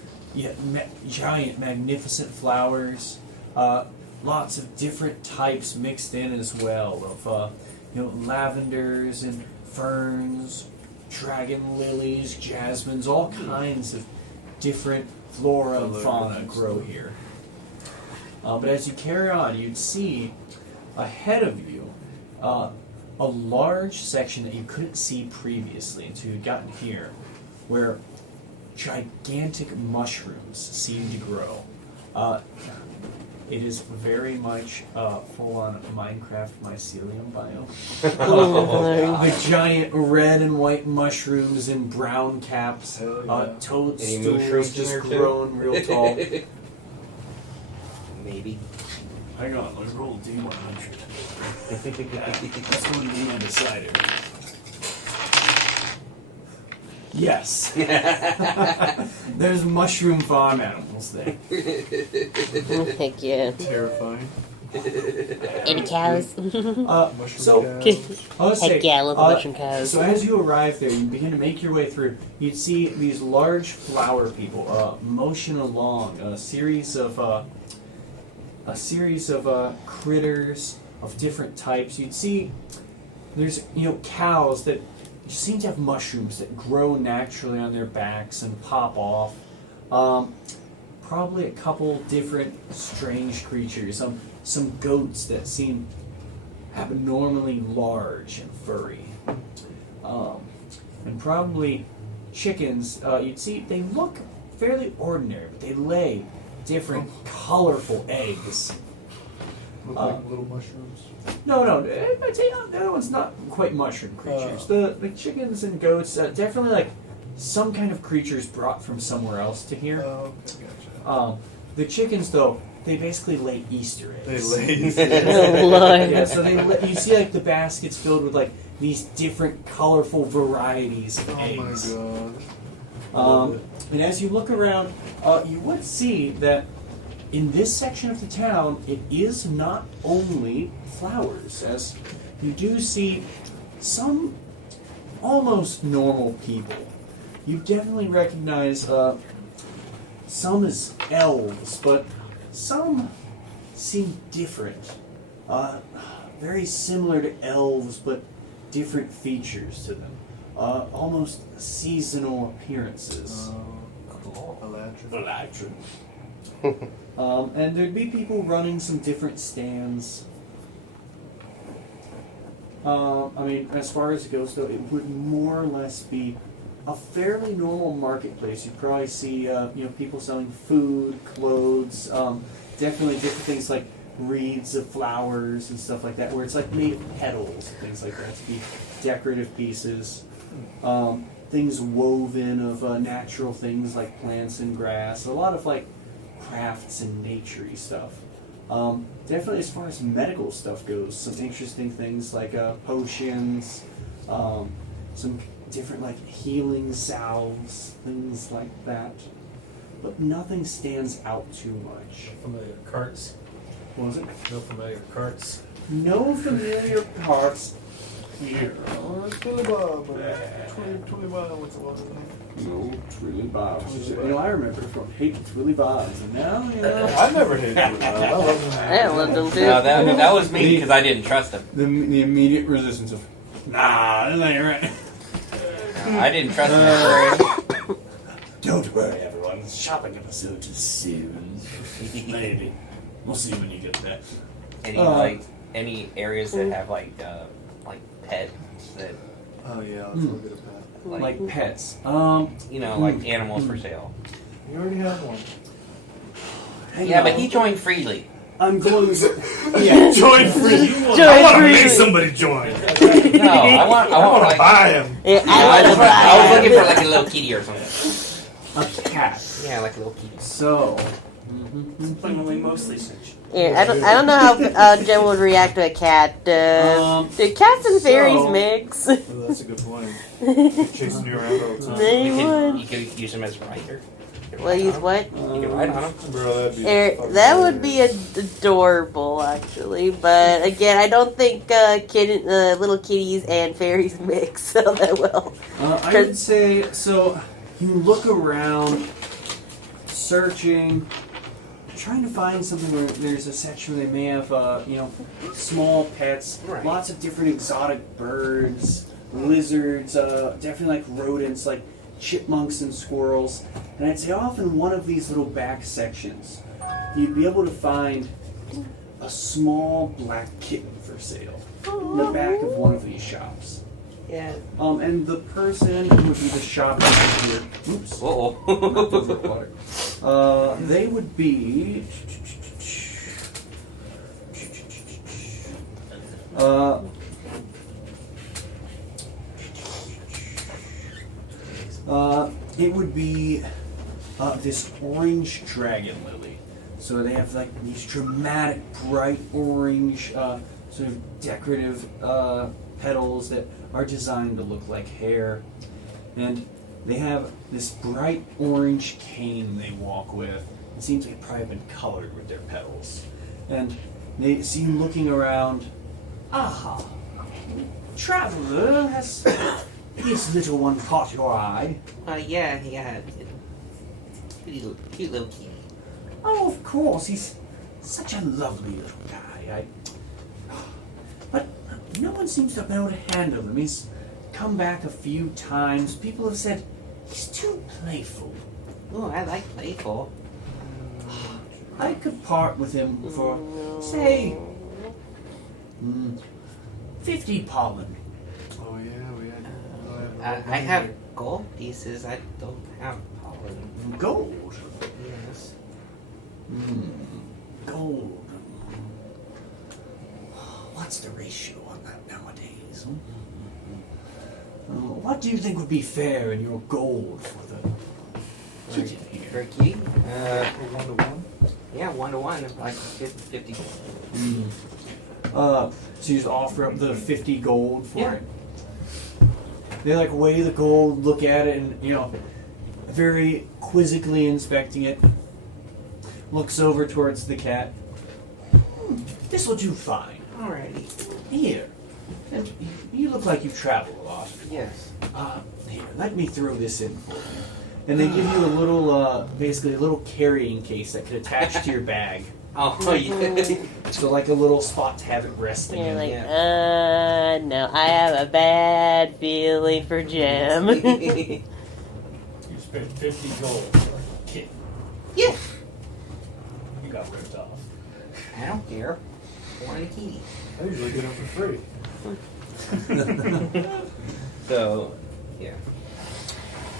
giant, magnificent flowers. Lots of different types mixed in as well of lavenders and ferns, dragon lilies, jasmines, all kinds of different flora and fauna grow here. But as you carry on, you'd see ahead of you a large section that you couldn't see previously until you'd gotten here, where gigantic mushrooms seem to grow. It is very much full-on Minecraft mycelium biome. The giant red and white mushrooms in brown caps, Hell yeah. Any mushrooms toadstools in there just too? grown real tall. Maybe. Hang on, let me roll D100. That's going to be undecided. Yes. There's mushroom farm animals there. Heck yeah. Terrifying. Any cows? Mushroom So- cows. I would say, Heck yeah, I love mushroom cows. So as you arrive there, you begin to make your way through. You'd see these large flower people motion along a series of critters of different types. You'd see there's cows that seem to have mushrooms that grow naturally on their backs and pop off. Probably a couple different strange creatures. Some goats that seem abnormally large and furry. And probably chickens. You'd see they look fairly ordinary, but they lay different colorful eggs. Look like little mushrooms. No, I'd say the other one's not quite mushroom creatures. The chickens and goats, definitely like some kind of creatures brought from somewhere else to here. Oh, okay, gotcha. The chickens, though, they basically lay Easter They eggs. lazy. Oh, Lord. Yeah, so you see like the baskets filled with like these different colorful varieties of Oh my eggs. god. And as you look around, you would see that in this section of the town, it is not only flowers, as you do see some almost normal people. You definitely recognize some as elves, but some seem different. Very similar to elves, but different features to them. Almost seasonal appearances. Cool. Electric. And there'd be people running some different stands. As far as it goes, though, it would more or less be a fairly normal marketplace. You'd probably see, people selling food, clothes, definitely different things like wreaths of flowers and stuff like that, where it's like made of petals, things like that, to be decorative pieces. Things woven of natural things like plants and grass. A lot of like crafts and naturey stuff. Definitely as far as medical stuff goes, some interesting things like potions, some different like healing salves, things like that. But nothing stands out too much. Familiar carts. What was it? No familiar carts. No familiar parts. here. Twilly Bob. Twilly Bob. What's the name? No, Twilly Bobs. You know, I remember from hating Twilly Bobs, and now, you know. I never hated Twilly Bob. I love them. I loved them too. No, that was me because I didn't trust him. The immediate resistance of, nah, that ain't right. I didn't trust him at first. Don't worry, everyone. The shopping episode is soon. Maybe. We'll see when you get there. Any areas that have like pets that Oh yeah, let's look at a pet. Like pets. like animals for sale. You already have one. Yeah, but he joined freely. I'm going to. Yeah. Join free. Join I want to free. make somebody join. No, I want I want to like, buy him. Yeah, I was looking for like a little kitty or something. A cat. Yeah, like a little kitty. So. Something we mostly search. Yeah, I don't know how Jen would react to a cat. Do cats and fairies so- mix? Oh, that's a good point. They're chasing you around all the time. They You would. could use him as a rider. Well, use what? You can ride on him. Bro, that'd be fucking That would be hilarious. adorable, actually. But again, I don't think little kitties and fairies mix so that well. I would say, so you look around, searching, trying to find something where there's a section where they may have, small pets, Right. lots of different exotic birds, lizards, definitely like rodents, like chipmunks and squirrels. And I'd say often one of these little back sections, you'd be able to find a small black kitten for sale in the back of one of these shops. Yeah. And the person who would be the shop here, oops, Uh-oh. knocked over the water. They would be. It would be this orange dragon lily. So they have like these dramatic, bright orange, sort of decorative petals that are designed to look like hair. And they have this bright orange cane they walk with. It seems like probably been colored with their petals. And they see you looking around. Aha! Traveler, has this little one caught your eye? Yeah. Cute little kitty. Oh, of course, he's such a lovely little guy. But no one seems to have been able to handle him. He's come back a few times. People have said he's too playful. Oh, I like playful. I could part with him for, say, 50 pollen. Oh yeah, we had. I have gold pieces. I don't have pollen. Gold. Yes. Gold. What's the ratio on that nowadays? What do you think would be fair in your gold for the kitten here? For a kitty? 1-to-1. Yeah, 1-to-1. Like 50. So you just offer up the 50 gold for Yeah. it? They like weigh the gold, look at it, and very quizzically inspecting it. Looks over towards the cat. This will do fine. Alrighty. Here. And you look like you travel a lot. Yes. Here, let me throw this in for you. And they give you a little, basically a little carrying case that could attach to your bag. Oh, yeah. So like a little spot to have it resting You're in. like, no, I have a bad feeling for Jim. You spent 50 gold for a kitten. Yeah. You got ripped off. I don't care. I want a kitty. I usually get them for free. So, yeah.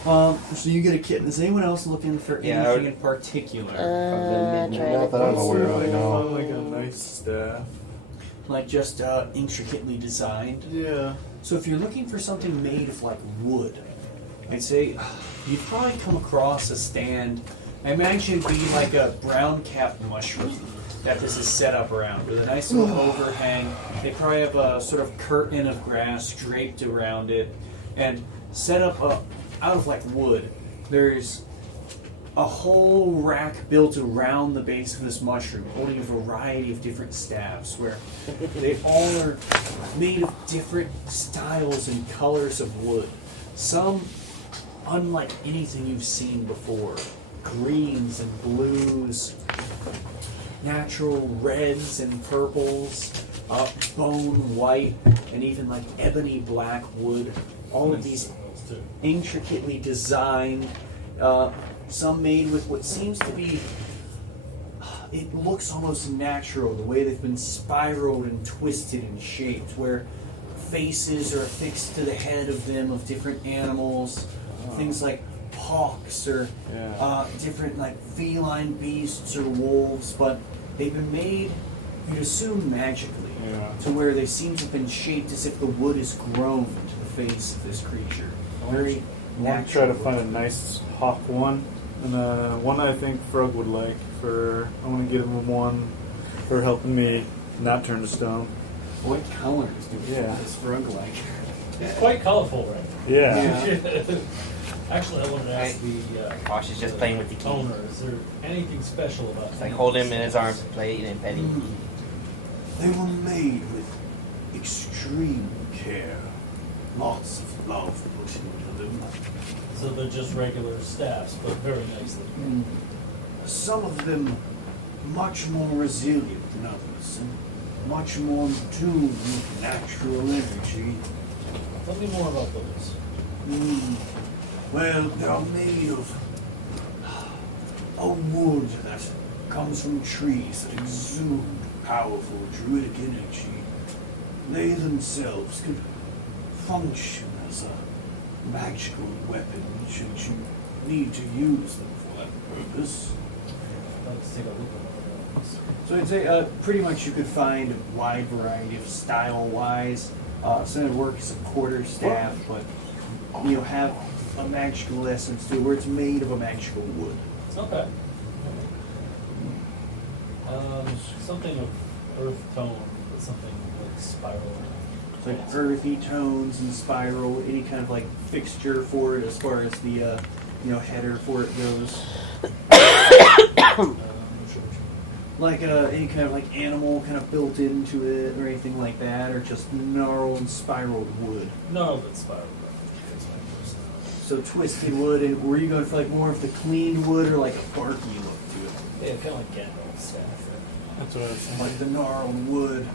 So you get a kitten. Is anyone else looking for Yeah, I anything would- in particular? Trying Not that I'm aware of, no. Like a nice staff. Like just intricately designed? Yeah. So if you're looking for something made of like wood, I'd say you'd probably come across a stand. I imagine it'd be like a brown cap mushroom that this is set up around with a nice little overhang. They probably have a sort of curtain of grass draped around it and set up out of like wood. There's a whole rack built around the base of this mushroom, holding a variety of different staffs, where they all are made of different styles and colors of wood. Some unlike anything you've seen before. Greens and blues, natural reds and purples, bone white, and even like ebony black wood. All of these intricately designed, some made with what seems to be, it looks almost natural, the way they've been spiraled and twisted and shaped, where faces are affixed to the head of them of different animals, things like hawks or different like feline beasts or wolves, but they've been made, you'd assume magically, to where they seem to have been shaped as if the wood is grown into the face of this creature. Very I want to try to find a nice hawk one, and one I think Frog would like. I want to give him one for helping me not turn to stone. What colors do this frog like? It's quite colorful, right? Yeah. Actually, I wanted to ask Oh, she's just playing with the key. owner, is there anything special about It's like hold him in his arms and play and pet him. They were made with extreme care. Lots of love put into them. So they're just regular staffs, but very nicely. Some of them much more resilient than others, and much more in tune with natural energy. Tell me more about those. Well, they're made of a wood that comes from trees that exude powerful druidic energy. They themselves could function as a magical weapon should you need to use them for that purpose. Let's take a look at those. So I'd say pretty much you could find a wide variety of style-wise. Some of it work as a quarter staff, but have a magical essence to it, where it's made of a magical wood. Okay. Something of earth tone, but something like spiral. It's like earthy tones and spiral, any kind of like fixture for it as far as the header for it goes. Like any kind of like animal kind of built into it or anything like that, or just gnarled and spiraled wood. Gnarled and spiraled. So twisted wood, and were you going for like more of the clean wood or like a barky look to it? Yeah, kind of like Gandalf's staff. That's what I was saying. Like the gnarled wood.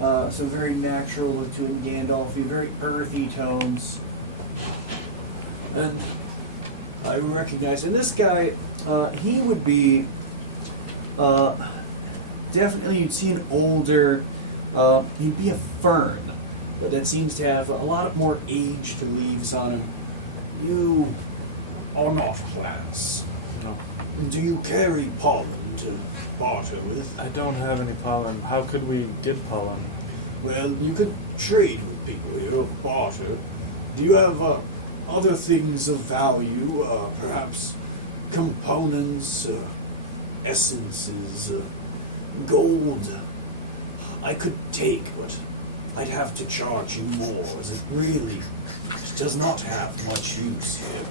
So very natural look to it, Gandalfy, very earthy tones. And I recognize, and this guy, he would be definitely, you'd see an older, he'd be a fern, but that seems to have a lot more aged leaves on him. You are not class. No. Do you carry pollen to barter with? I don't have any pollen. How could we get pollen? Well, you could trade with people here, barter. Do you have other things of value? Perhaps components, essences, gold? I could take, but I'd have to charge you more, as it really does not have much use here.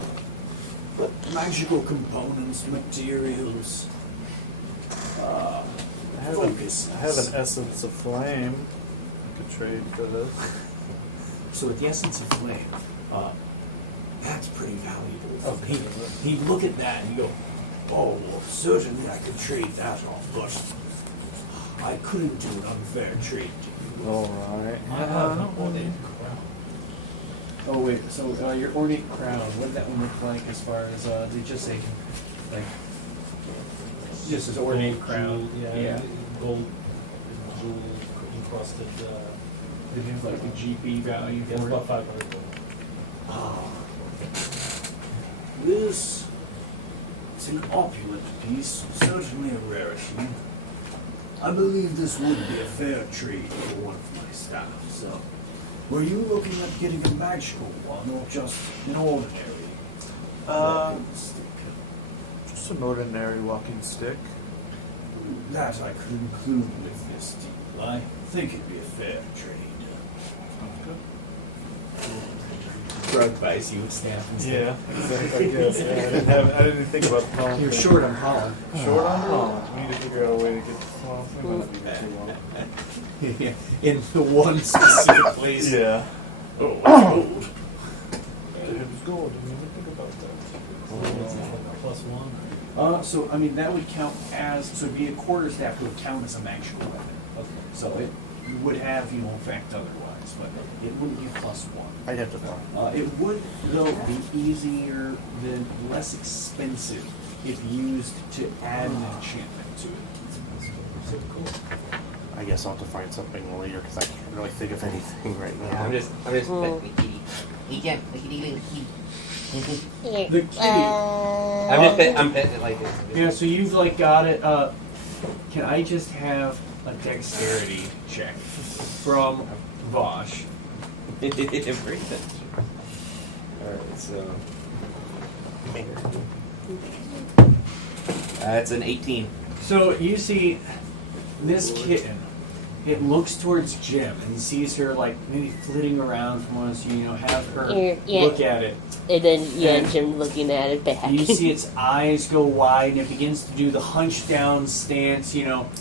But magical components, materials, I have an essence of flame. I could trade for this. So with the essence of flame, that's pretty valuable. Oh, he'd look at that and go, Oh, well, certainly I could trade that off, but I couldn't do an unfair trade to you. Alright. I have an ornate crown. oh wait, so your ornate crown, what did that one look like as far as, did it just say, like, just as ornate Gold crown? jewel, Yeah. Gold jewel encrusted. Did you have like a GP value It's for about it? 500 gold. This is an opulent piece, certainly a rarity. I believe this would be a fair trade for one of my staff. So, were you looking at getting a magical one or just an ordinary walking stick? Just an ordinary walking stick. That I could include with this deal. I think it'd be a fair trade. Sounds good. broke by so you would snap instead. Yeah, exactly. I guess. Yeah, I didn't think about the pollen. You're thing. short on pollen. Short on pollen. We need to figure out a way to get. Well, it might not be too long. In the one specific place. Yeah. Oh, it's gold. It was gold. I didn't even think about that. It's like a +1. So I mean that would count as so it'd be a quarterstaff would count as a magical weapon. Okay. So it would have effect otherwise, but it wouldn't be +1. I'd have to find. It would though be easier than less expensive if used to add an enchantment to it. So cool. I guess I'll have to find something later because I can't really think of anything right now. Yeah, I'm just petting the kitty. He can't. Kitty. Here. The kitty. I'm petting it like this. Yeah, so you've got it. Can I just have a dexterity check from Vosh? Alright, so. It's an 18. So you see this kitten. It looks towards Jim and sees her maybe flitting around from once have her Yeah. look at it. And then And Jim looking at it back. You see its eyes go wide and it begins to do the hunch down stance.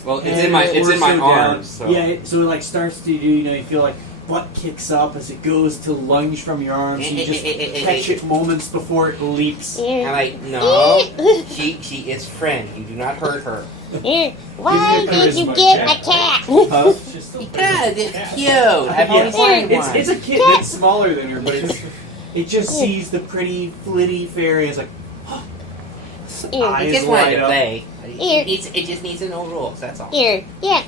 Well, it's and in my torso down. arms. So. Yeah, so it starts to do. You feel like butt kicks up as it goes to lunge from your arms. You just catch it moments before it leaps. I'm like, no. She is friend. You do not hurt her. Here, why Give me a did you charisma get check. a cat? Huh? She's still Because it's cute. I've only seen one. It's a kitten. It's smaller than her, but it just sees the pretty flitty fairy as He just wanted light to up. play. Here. It just needs to know rules. That's all. Here, no, It's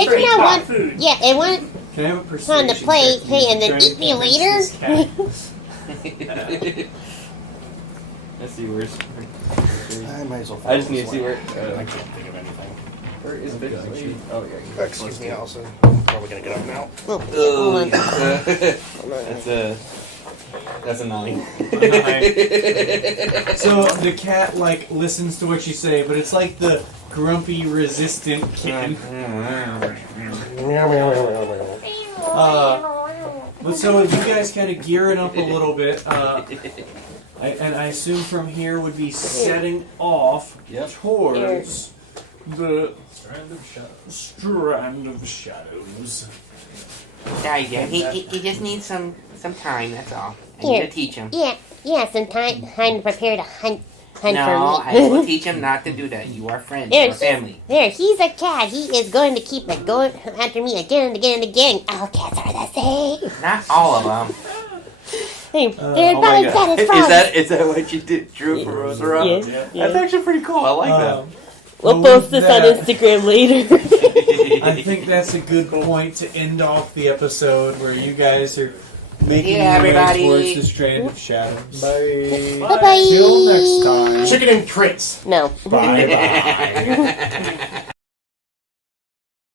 it's not one. food. Yeah, it won't Can I have a persuasion on the plate. check, Hey, please, and then to try eat me convince later. this cat? Let's see where's. I might as well. I just need to follow see this where. one. I can't think of anything. Where is Bitch? Oh yeah. Excuse me, Allison. I'm probably gonna get up now. Oh, that's a 9. So the cat listens to what you say, but it's like the grumpy, resistant kitten. But so you guys kind of gearing up a little bit, and I assume from here would be setting off towards the Strand of Shadows. There you go. He just needs some time. That's all. I Here. need to teach him. Yeah, some time to prepare to hunt No, for I me. will teach him not to do that. You are friends. There, You are family. he's a cat. He is going to keep going after me again and again and again. All cats are the same. Not all of them. Hey, they're Oh my both god. bad as frogs. Is that what you drew for Roserade? Yeah. That's actually pretty cool. I like that. We'll Well, post this that- on Instagram later. I think that's a good point to end off the episode where you guys are making Yeah, your way everybody. towards the Strand of Shadows. Bye. Bye-bye. Till next time. Chicken and crits. No. Bye bye.